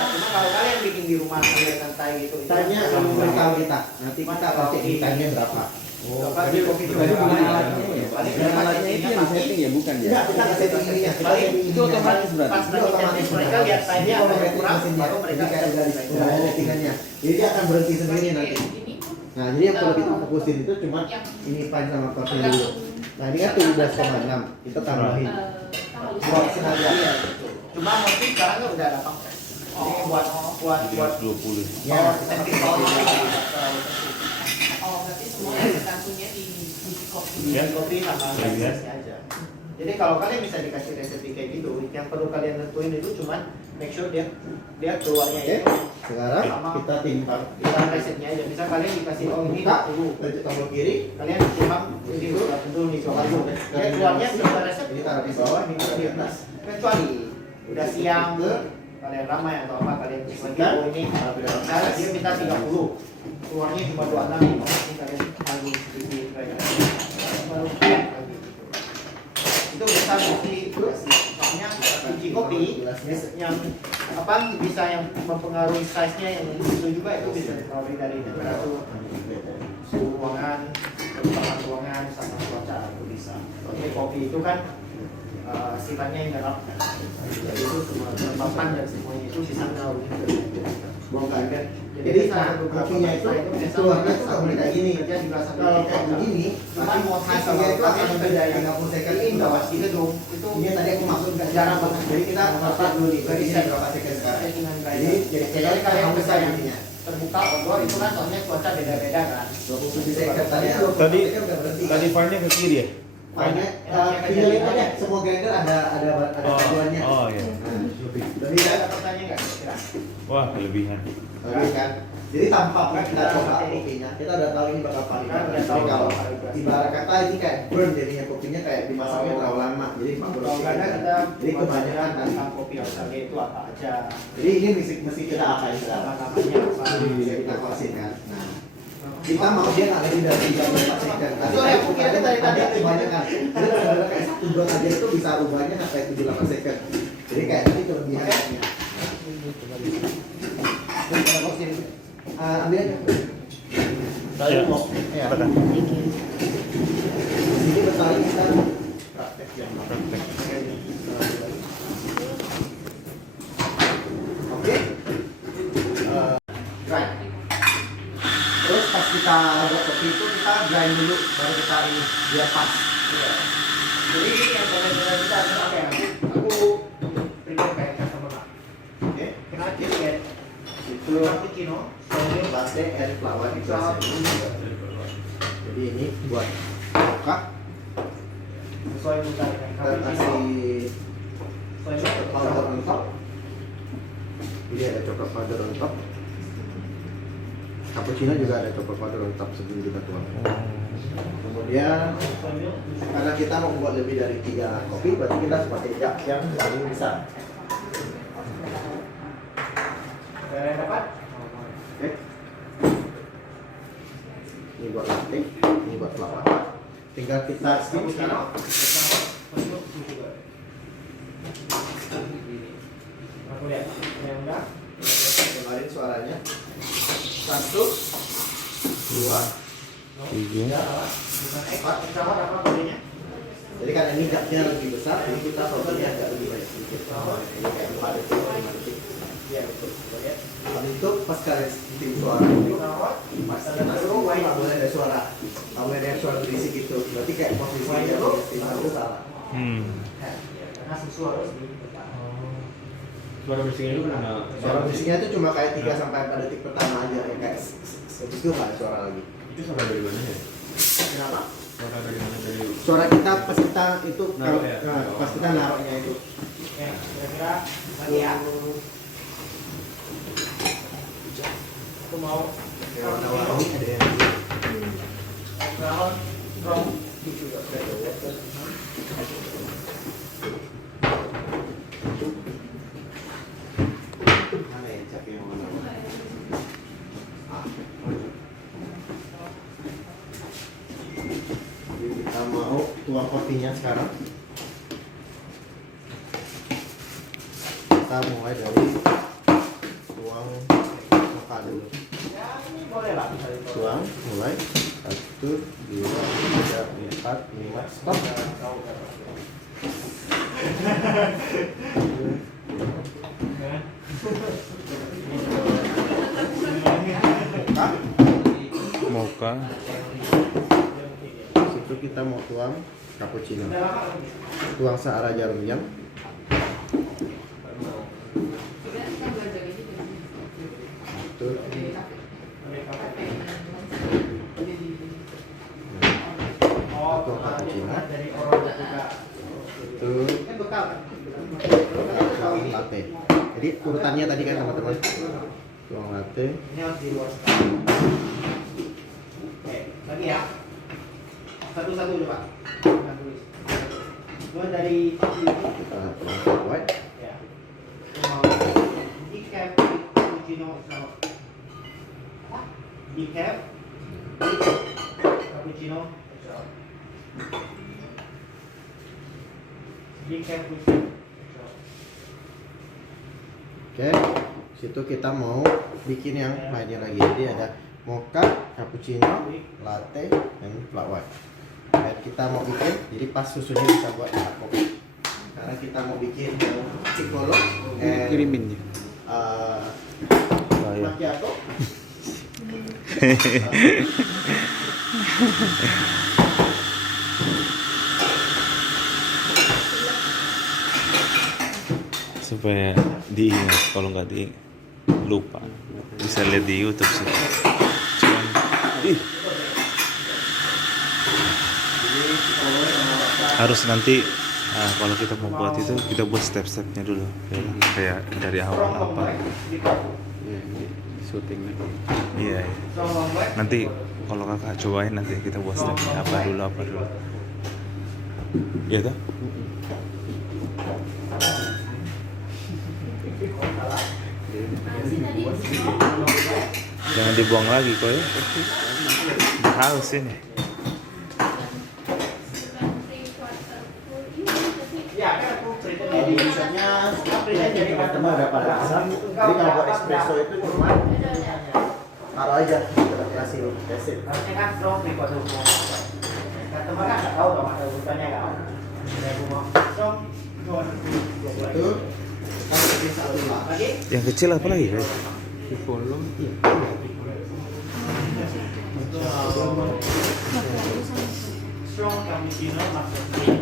cuma kalau kalian bikin di rumah kalian santai gitu itu Tanya sama mereka kita. Nanti kita pakai hitanya berapa. jadi kopi itu Jadi bukan paling alatnya ya? paling Dan alatnya itu yang setting ya, bukan ya? Enggak, kita nggak setting ininya. Kita Paling setting itu ininya. otomatis berarti. pas Itu lagi otomatis setting mereka lihat time-nya Itu ada yang otomatis kurang mesinnya. baru mereka Jadi kayak udah ada settingannya. Jadi dia akan berhenti sendiri nanti. Nah, jadi yang perlu kita fokusin itu cuma ini fine sama course-nya dulu. Nah, ini kan 17,6. Kita tambahin. Boxin aja. Iya, cuma mungkin sekarang kan udah ada pangkas jadi buat 20. Ya, setting Oh, berarti semuanya tergantungnya di kopi. Ya. kopi sama Ya, ya. resepnya aja. Jadi kalau kalian bisa dikasih resep kayak gitu, yang perlu kalian tentuin itu cuman make sure dia keluarnya Oke. itu Sekarang kita timbang. kita resepnya aja. Bisa kalian dikasih oh ini Buka, 20. lanjut tombol kiri. Kalian timbang ini dulu, betul nih coba dulu. Dia keluarnya sudah resep. Ini taruh di bawah, ini taruh di atas. Kecuali udah siang kalian ramai atau apa kalian lagi oh ini misalnya dia minta 30 keluarnya cuma 26 ini kalian lagi sedikit baru lagi itu bisa mesti soalnya biji kopi yang apa bisa yang mempengaruhi size nya yang itu juga itu bisa dipengaruhi dari temperatur suhu ruangan kelembapan ruangan sama cuaca itu bisa soalnya kopi itu kan sifatnya mineral jadi itu semua kelembapan dan semuanya itu bisa mengaruhi Bongkar kan. jadi Jadi kopinya itu keluarnya tuh nggak boleh kayak gini. Kalau kayak begini, cuman mau hasilnya itu akan lebih dari 30 second. ini udah pasti gedung itu Ini tadi aku maksud nggak jarang banget. Jadi kita harus dulu nih. Berarti ini berapa second sekarang? settingan Jadi kalian kalian bisa besar yang intinya. terbuka outdoor itu kan soalnya cuaca beda-beda kan 27 second. Tadi Tadi- udah berhenti. Tadi file-nya ke kiri ya? Makanya tinggalin aja semua grinder ada paduannya. Oh iya. Lebih ada pertanyaan nggak kira-kira? Wah, kelebihan. Lebih kan? Jadi tanpa kita coba kopinya, kita udah tahu ini bakal palikan. Jadi kalau ibarat kata ini kayak burn jadinya kopinya kayak dimasaknya terlalu lama. Jadi jadi kebanyakan kan kopi australia itu apa aja, jadi ini mesti kita apain sekarang? namanya apa. Bisa kita kosin kan. Nah, kita mau dia nggak lebih dari 30 second. Tadi kebanyakan. Jadi sebenarnya kayak satu dot aja itu bisa rubahnya sampai 78 second. Jadi kayak tadi kelebihannya. Ambil aja. Ya. Mau. Ya. Ini bertanya kita praktek yang Praktek. Oke. Grind. Terus pas kita buat kopi itu kita grind dulu baru kita ini biar pas. Jadi yang benar-benar kita harus apa ya? Aku prepare kayak customer lah. Oke. Kenapa kayak Itu cappuccino, soalnya latte and flower extract. Jadi ini buat mocha sesuai dengan dan cappuccino. kasih chocolate powder on top. Jadi ada chocolate powder on top. Cappuccino juga ada chocolate powder on top sebelum kita tuang. Kemudian karena kita mau buat lebih dari 3 kopi, berarti kita harus pakai jug yang paling besar. Saya dapat. Oke. Ini buat latte, ini buat flower. Tinggal kita steam sekarang. Aku lihat yang udah. Kemarin suaranya 1, 2, 3. Bukan pesawat apa kodenya? jadi karena ini jugnya lebih besar, jadi kita sortingnya agak lebih banyak sedikit. Ini kayak 4 detik, 5 detik. Iya betul. Lihat. Habis itu pas kalian steam suara itu, Pesawat. pasti masuk, nggak boleh ada suara. Kalau ada suara berisik gitu, berarti kayak posisinya steam itu salah. Karena susu harus ditekan. Suara berisik itu karena Suara berisiknya itu cuma kayak 3 sampai 4 detik pertama aja, ya kayak habis itu nggak ada suara lagi. itu suara dari mana ya? Kenapa? Suara dari mana dari Suara kita pas kita itu Naruh ya? pas kita naruhnya itu. Ya, kira-kira lagi ya. Aku mau Kayak warna-warni ada yang brown, brown. mana ya cap yang warna-warni? Ah. Jadi kita mau tuang kopinya sekarang. Kita mulai dari tuang mocha dulu. Ya, ini boleh lah bisa Tuang, mulai 1, 2, 3, 4, 5, stop. Mocha. Mocha. Situ kita mau tuang cappuccino. Tuang searah jarum jam. Satu, tuang cappuccino. dari orang juga. Itu Kan bekal kan? tuang latte. Jadi urutannya tadi kan teman-teman. Tuang latte. Ini harus di luar sekali. Oke, lagi ya. Satu-satu dulu Pak. Kita tulis. Mulai dari ini. Kita tuang flat white. Ya. Mau decaf cappuccino espresso. Decaf cappuccino espresso. Decaf cappuccino espresso. Oke. Situ kita mau bikin yang lainnya lagi. Jadi ada mocha, cappuccino, latte, dan flat white. Dan kita mau bikin, jadi pas susunya bisa buat kopi. Karena kita mau bikin yang piccolo, Kirimin ya. Saya. macchiato. Supaya diingat, kalau nggak di lupa bisa lihat di YouTube sih. Cuman Jadi piccolo sama harus nanti kalau kita mau buat itu kita buat step-stepnya dulu ya, kayak dari awal apa syutingnya. iya nanti kalau kakak cobain nanti kita buat stepnya apa dulu iya toh jangan dibuang lagi kok ya haus ini. Ya, kan aku pretend Kalau jadi biasanya pretend jadi teman-teman udah pada pesan. Jadi kalau buat espresso itu cuma taruh aja kasih basic. harusnya kan strong record hukum. Customer kan nggak tahu dong ada urutannya kan. Strong Itu kan bikin satu lah. lagi. Yang kecil apa lagi guys? Di follow. Strong cappuccino maksudnya.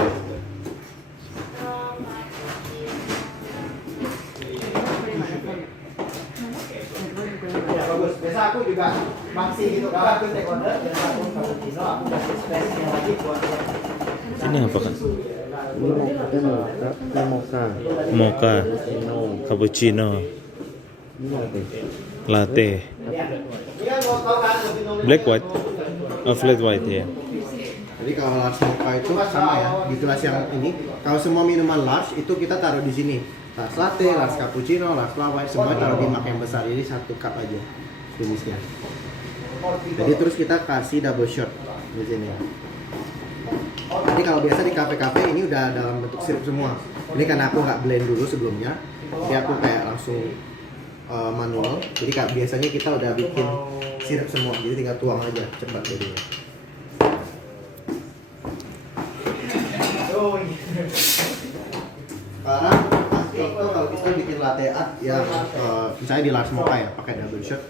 Ya bagus. Biasa aku juga maksi gitu kalau aku take order dan aku cappuccino aku kasih space-nya lagi buat Ini apa kan? Ini mocha. Mocha, cappuccino, latte, black white, flat white ya. Jadi kalau large mocha itu sama ya, di gelas yang ini. Kalau semua minuman large itu kita taruh di sini. Large latte, large cappuccino, large flat white, semua taruh di mug yang besar. Jadi 1 cup aja jenisnya. Jadi terus kita kasih double shot di sini. Jadi kalau biasa di kafe-kafe ini udah dalam bentuk sirup semua. Ini karena aku nggak blend dulu sebelumnya, jadi aku kayak langsung manual. Jadi kayak biasanya kita udah bikin sirup semua, jadi tinggal tuang aja cepat jadinya. Sekarang contoh kalau kita bikin latte art yang misalnya di large mocha ya, pakai double shot.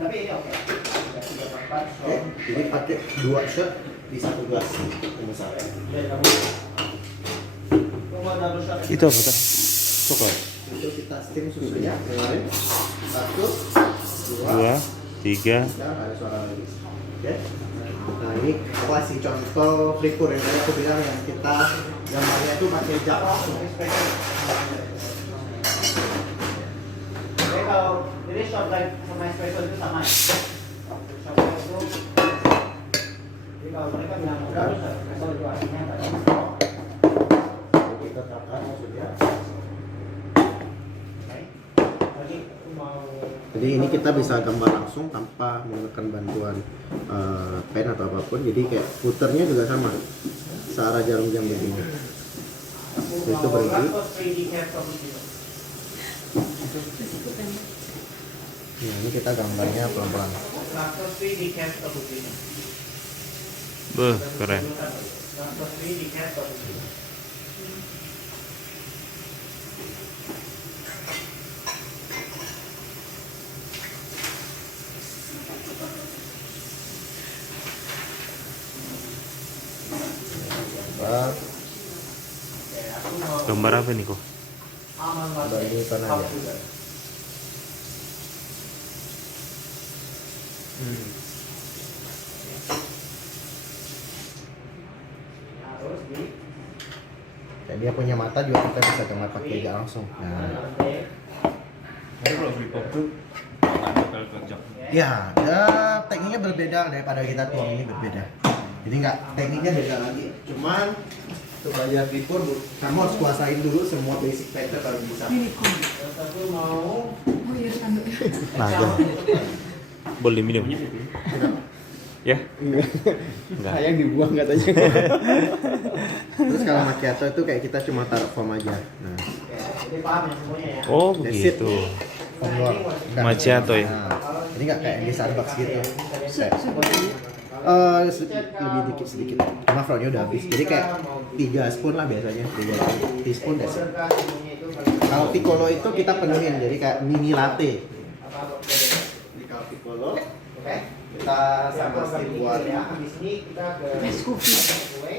Tapi ini oke. Oke, jadi pakai 2 shot di 1 gelas yang besar. Itu apa tuh? Coklat. Itu kita steam susunya kemarin. 1, 2, 3. sekarang ada suara lagi. Oke. Nah ini aku kasih contoh flavor yang tadi aku bilang yang kita gambarnya itu pakai jam langsung. Jadi kalau jadi shot light sama espresso itu sama ya? Shot light itu jadi kalau mereka bilang udah espresso itu artinya nggak ada. Jadi kita terapkan maksudnya. Lagi aku mau Jadi ini kita bisa gambar langsung tanpa menggunakan bantuan pen atau apapun. Jadi kayak puternya juga sama, searah jarum jam begini. Itu berhenti. Nah ini kita gambarnya pelan-pelan. Beuh, keren. Gambar apa nih kok? Gambar Newton aja. Dan dia punya mata juga kita bisa gambar pakai jam langsung. Nah, Tapi kalau free pop tuh ada kerja. ya, tekniknya berbeda daripada kita tuang ini berbeda. Jadi nggak tekniknya beda lagi. Cuman untuk belajar flipboard, kamu harus kuasain dulu semua basic pattern baru bisa. Nah, boleh minum. Ya? Enggak. Sayang dibuang katanya. Terus kalau macchiato itu kayak kita cuma taruh foam aja. Nah, Jadi paham ya semuanya ya. Oh, that's it. begitu. Foam doang. Nggak. Macchiato ya? Nah, jadi nggak kayak di Starbucks gitu. Lebih dikit sedikit. Cuma frontnya udah habis. Jadi kayak 3 spoon lah biasanya. 3 teaspoon that's it. Kalau piccolo itu kita penuhin, jadi kayak mini latte. Jadi kalau piccolo Oke. kita sama steam buat Ya, habis ini kita ke Es kopi. kue.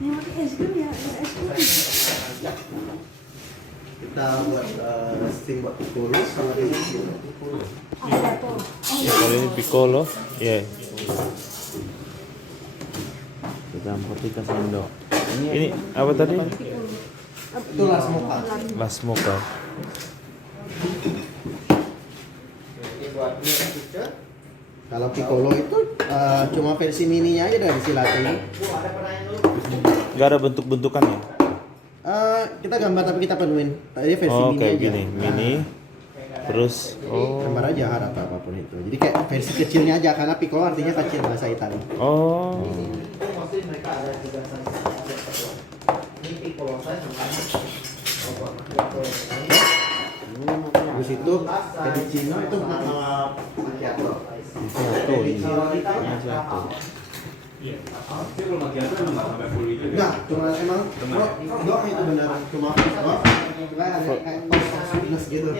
Yang pakai es krim ya, es krim. Kita buat steamboat piccolo sama cappuccino. Ada tuh. Kalau ini piccolo, ya. Campur 3 sendok. Ini apa tadi? Itu las mocha. Las mocha. Kalau piccolo itu cuma versi mininya aja dari si latte ini. Gak ada bentuk-bentukannya. Kita gambar tapi kita penuhin. Tadi versi Oh, mini kayak aja. gini, mini. Terus, Gambar aja harap apapun itu. Jadi kayak versi kecilnya aja karena piccolo artinya kecil bahasa Italia. oh, Mostly mereka ada juga ini piccolo size namanya. Terus itu cappuccino itu macchiato. macchiato ini. Macchiato. Tapi kalau macchiato emang nggak sampai full itu. Enggak, cuma emang doang itu benar cuma kayak sweetness gitu.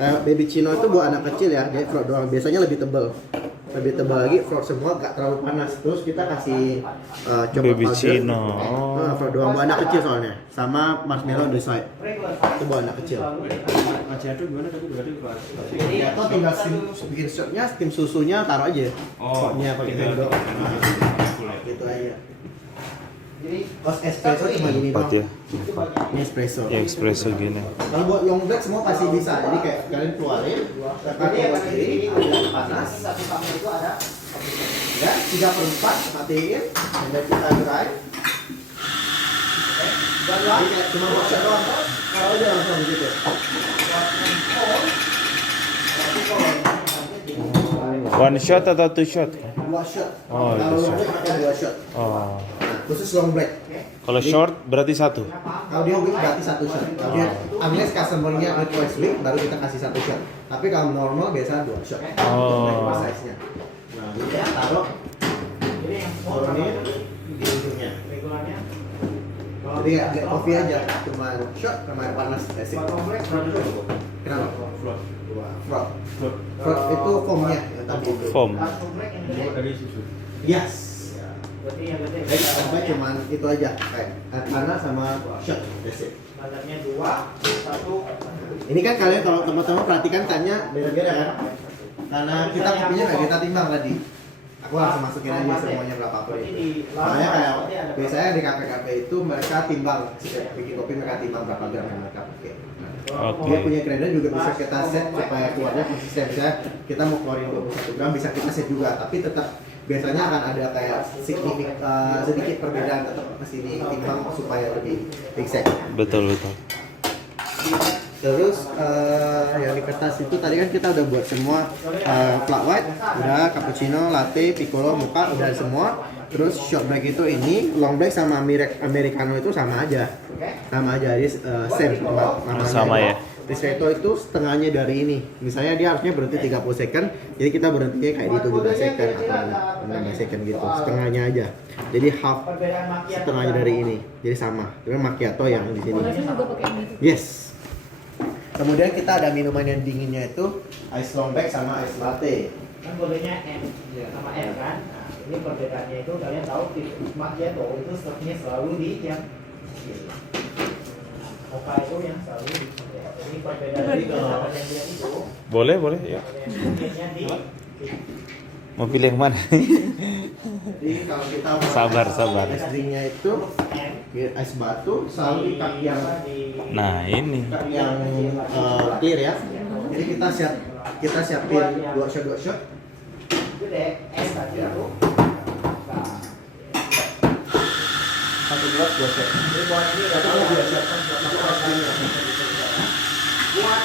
Kayak baby chino itu buat anak kecil ya, dia fruit doang. Biasanya lebih tebal lagi, fruit semua gak terlalu panas. Terus kita kasih coklat Baby powder. chino. Fruit doang buat anak kecil soalnya. Sama marshmallow on the side. Itu buat anak kecil. Macchiato gimana tadi berarti kelas? Ya atau tinggal bikin shotnya, steam susunya taruh aja. Shotnya pakai sendok. Gitu aja. Kos espresso cuma gini Empat doang. ya. Ini espresso. Ya, espresso gini. Kalau buat long black semua pasti bisa. Jadi kayak kalian keluarin, tekan tombol kiri, ada panas. Ya, 3/4 matiin, dan kita grind. Jadi kayak cuma masak doang. Kalau aja langsung begitu. One shot atau 2 shot? 2 shot. Oh, Kalau itu long black pakai 2 shot. Oh. Nah, khusus long black. Kalau short berarti 1. Kalau dia weak berarti 1 shot. Kalau dia unless customer-nya request weak baru kita kasih 1 shot. Tapi kalau normal biasa 2 shot. Oh. Size-nya. Nah, jadi taruh turunin di ujungnya. Jadi agak kopi aja, cuma shot sama air panas basic. Kenapa? Frog. Frog itu foamnya yang tadi itu. Foam. Buat dari susu. Yes. Jadi sampai cuman itu aja kayak air panas sama shot basic. Ini kan kalian kalau teman-teman perhatikan tanya beda-beda kan? Karena kita kopinya nggak kita timbang tadi. Aku langsung masukin aja semuanya berapa itu. Makanya kayak biasanya di kafe-kafe itu mereka timbang, bikin kopi mereka timbang berapa gram yang mereka pakai. Dia punya grinder juga bisa kita set supaya keluarnya konsisten. Misalnya kita mau keluarin 21 gram bisa kita set juga, tapi tetap biasanya akan ada kayak sedikit perbedaan tetap kesini timbang supaya lebih exact. Betul, betul. Terus yang di kertas itu tadi kan kita udah buat semua flat white, udah cappuccino, latte, piccolo, mocha udah semua. Terus short black itu ini, long black sama americano itu sama aja, jadi same warnanya. Sama ya. Ristretto itu setengahnya dari ini. Misalnya dia harusnya berhenti 30 second, jadi kita berhentinya kayak di 17 second atau 16 second gitu, setengahnya aja. Jadi half setengahnya dari ini, jadi sama. Dengan macchiato yang di sini. Rasanya juga pakai ini. Yes. Kemudian kita ada minuman yang dinginnya itu ice long black sama ice latte. Kan bolehnya M sama M kan. Nah, ini perbedaannya itu kalian tahu di macchiato itu stoknya selalu di yang mocha itu yang selalu di ini perbedaan dari kalau yang dia itu Boleh, boleh ya. yang di Mau pilih yang mana? Jadi kalau kita mau Sabar, sabar. ice drinknya itu es batu selalu di cup Nah, ini. yang clear ya. Jadi kita siapin 2 shot. itu deh S tadi itu. Satu gelas 2 shot. Jadi buat ini Satu ada gelas 2 shot. Satu es drinknya. buat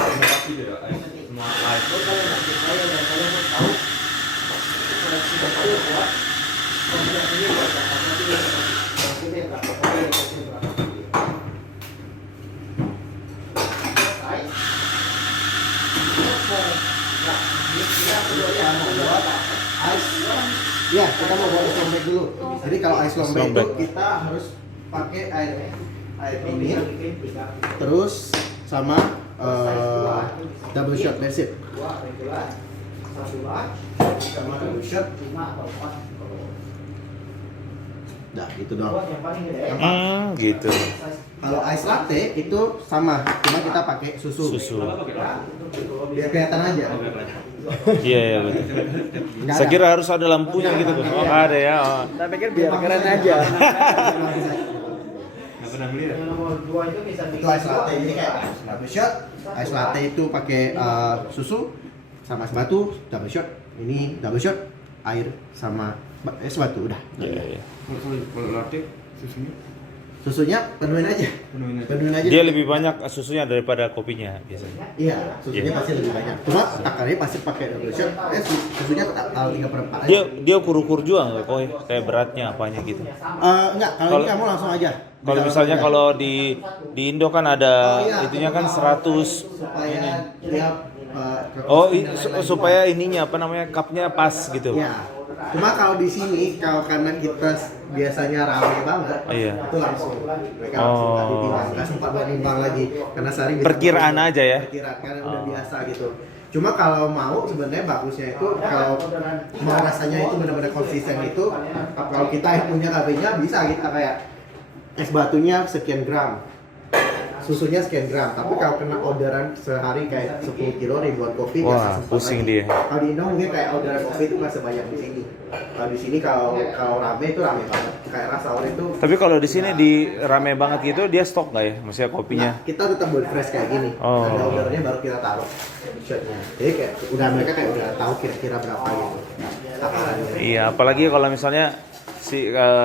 Pasti tidak semua ice. kalian nanti saya dan kalian harus tahu koleksi betul buat pembelian ini buat apa nanti maksudnya berapa kali maksudnya berapa kali. Ya, kita mau buat ice long black dulu. Jadi kalau ice long black Long itu black. kita harus pakai air dingin, terus sama double shot that's it. sama double shot. 5 atau 4. Nah, gitu doang. Buat yang paling gede. Gitu. Kalau ice latte itu sama, cuma kita pakai susu. Susu. Biar kelihatan aja. Iya, iya betul. Nggak Saya ada. kira harus ada lampunya gitu tuh. Oh, ada ya. Oh. Saya pikir biar keren aja. Nggak pernah melihat. Yang nomor 2 itu bisa Itu ice latte, jadi kayak double shot. Ice latte itu pakai susu sama es batu, double shot. Ini double shot, air sama es batu udah. Iya, iya. Kalau latte susunya Susunya penuhin aja. penuhin aja. Penuhin aja. Dia lebih banyak susunya daripada kopinya biasanya. Iya, susunya Iya. pasti lebih banyak. Cuma takarnya pasti pakai double shot. Susunya kalau 3/4 aja. Dia ukur-ukur juga nggak koi? Kayak beratnya apanya gitu. Enggak, kalau Kalau- ini kamu langsung aja. Kalau misalnya kalau di Indo kan ada itunya kan 100 supaya dia supaya ininya apa namanya cupnya pas gitu. Ya. Cuma kalau di sini kalau karena kita biasanya rame banget, Iya. itu langsung mereka langsung nggak ditimbang, nggak sempat buat nimbang lagi karena sering kita Perkiraan aja ya. perkiraan karena udah biasa gitu. Cuma kalau mau sebenarnya bagusnya itu kalau mau rasanya itu benar-benar konsisten itu kalau kita yang punya KB-nya bisa kita kayak es batunya sekian gram, susunya sekian gram. Tapi kalau kena orderan sehari kayak 10 kilo ribuan kopi nggak Wah, sempat pusing lagi. dia. Kalau di Indo mungkin kayak orderan kopi itu nggak sebanyak di sini. Kalau di sini kalau rame itu rame banget. Kayak rasa itu. Tapi kalau di sini di rame banget gitu dia stok nggak ya? Maksudnya kopinya? Nah, kita tetap buat fresh kayak gini. Oh. Ada ordernya baru kita taruh shotnya. Jadi kayak udah mereka kayak udah tahu kira-kira berapa gitu. Takarannya. Iya, apalagi kalau misalnya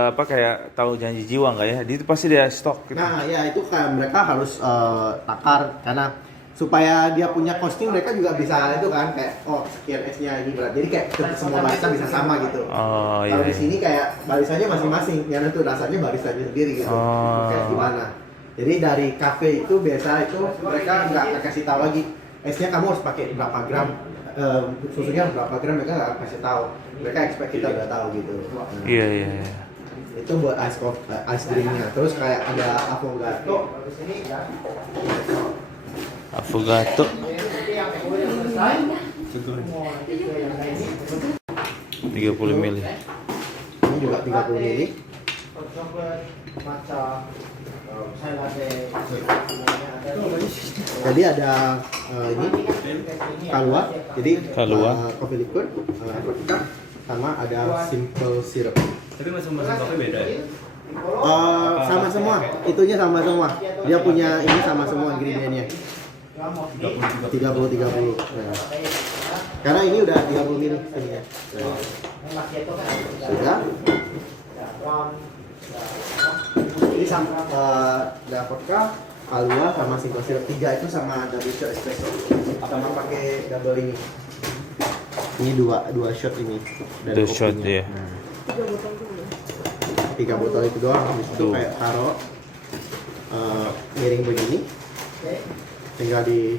apa kayak tahu janji jiwa nggak ya? Itu pasti dia stok gitu. Nah, ya itu kayak mereka harus takar karena supaya dia punya costing mereka juga bisa itu kan kayak oh sekian S-nya ini berat. Jadi kayak semua barista bisa sama gitu. Oh Kalau iya. di sini kayak barisanya masing-masing, yang itu rasanya barisanya sendiri gitu. Oh. Kayak gimana? Jadi dari cafe itu biasa itu mereka nggak kasih tahu lagi esnya kamu harus pakai berapa gram, susunya berapa gram mereka nggak kasih tahu. Mereka expect kita udah tahu gitu. Nah, Iya iya. Iya. itu buat ice drinknya. Terus kayak ada avocado. Affogato. Segur. 30 ml. Ini juga 30 ml. Jadi ada ini kalua, jadi Kalua. coffee liquid, vodka, sama ada simple syrup. Tapi masing-masing kopi beda ya. Sama semua, itunya sama semua. Dia punya ini sama semua ingredientnya. 30. Nah. Karena ini udah 30 ml ininya. Nah. Sudah. Ini sama ada vodka, kalua sama simple syrup 3 itu sama double shot espresso. Sama pakai double ini. Ini dua shot ini. dari Dua shot, kopinya. iya. Nah, 3 botol dulu. 3 botol itu doang. Habis itu Tuh. kayak taruh miring begini. Tinggal di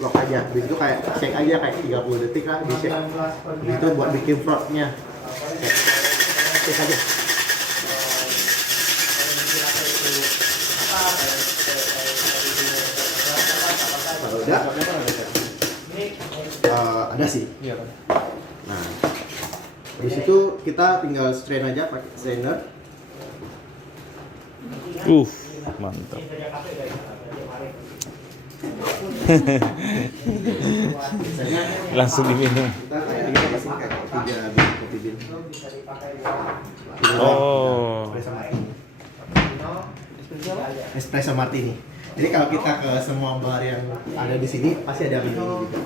lock aja. Habis itu kayak shake aja kayak 30 detik lah di shake. Habis itu buat bikin frotnya. Shake aja. Kalau udah, ada sih. Iya kan. Nah, habis itu kita tinggal strain aja pakai strainer. Mantap. Biasanya Langsung diminum. kita kayak ini di sini kayak kopi bean. Oh. Espresso martini. Espresso martini. Jadi kalau kita ke semua bar yang ada di sini pasti ada begini juga.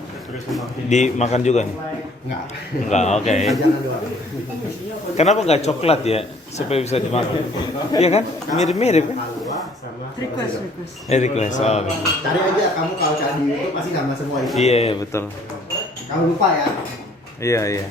Dimakan juga nih? Enggak. Enggak, oke. Jangan doang. Kenapa nggak coklat ya supaya bisa dimakan? Iya kan? Mirip-mirip kan? Halwa sama Request. Request. Oh, gitu. Cari aja kamu kalau cari di YouTube pasti sama semua itu. Iya, iya betul. Kamu lupa ya. Iya, iya.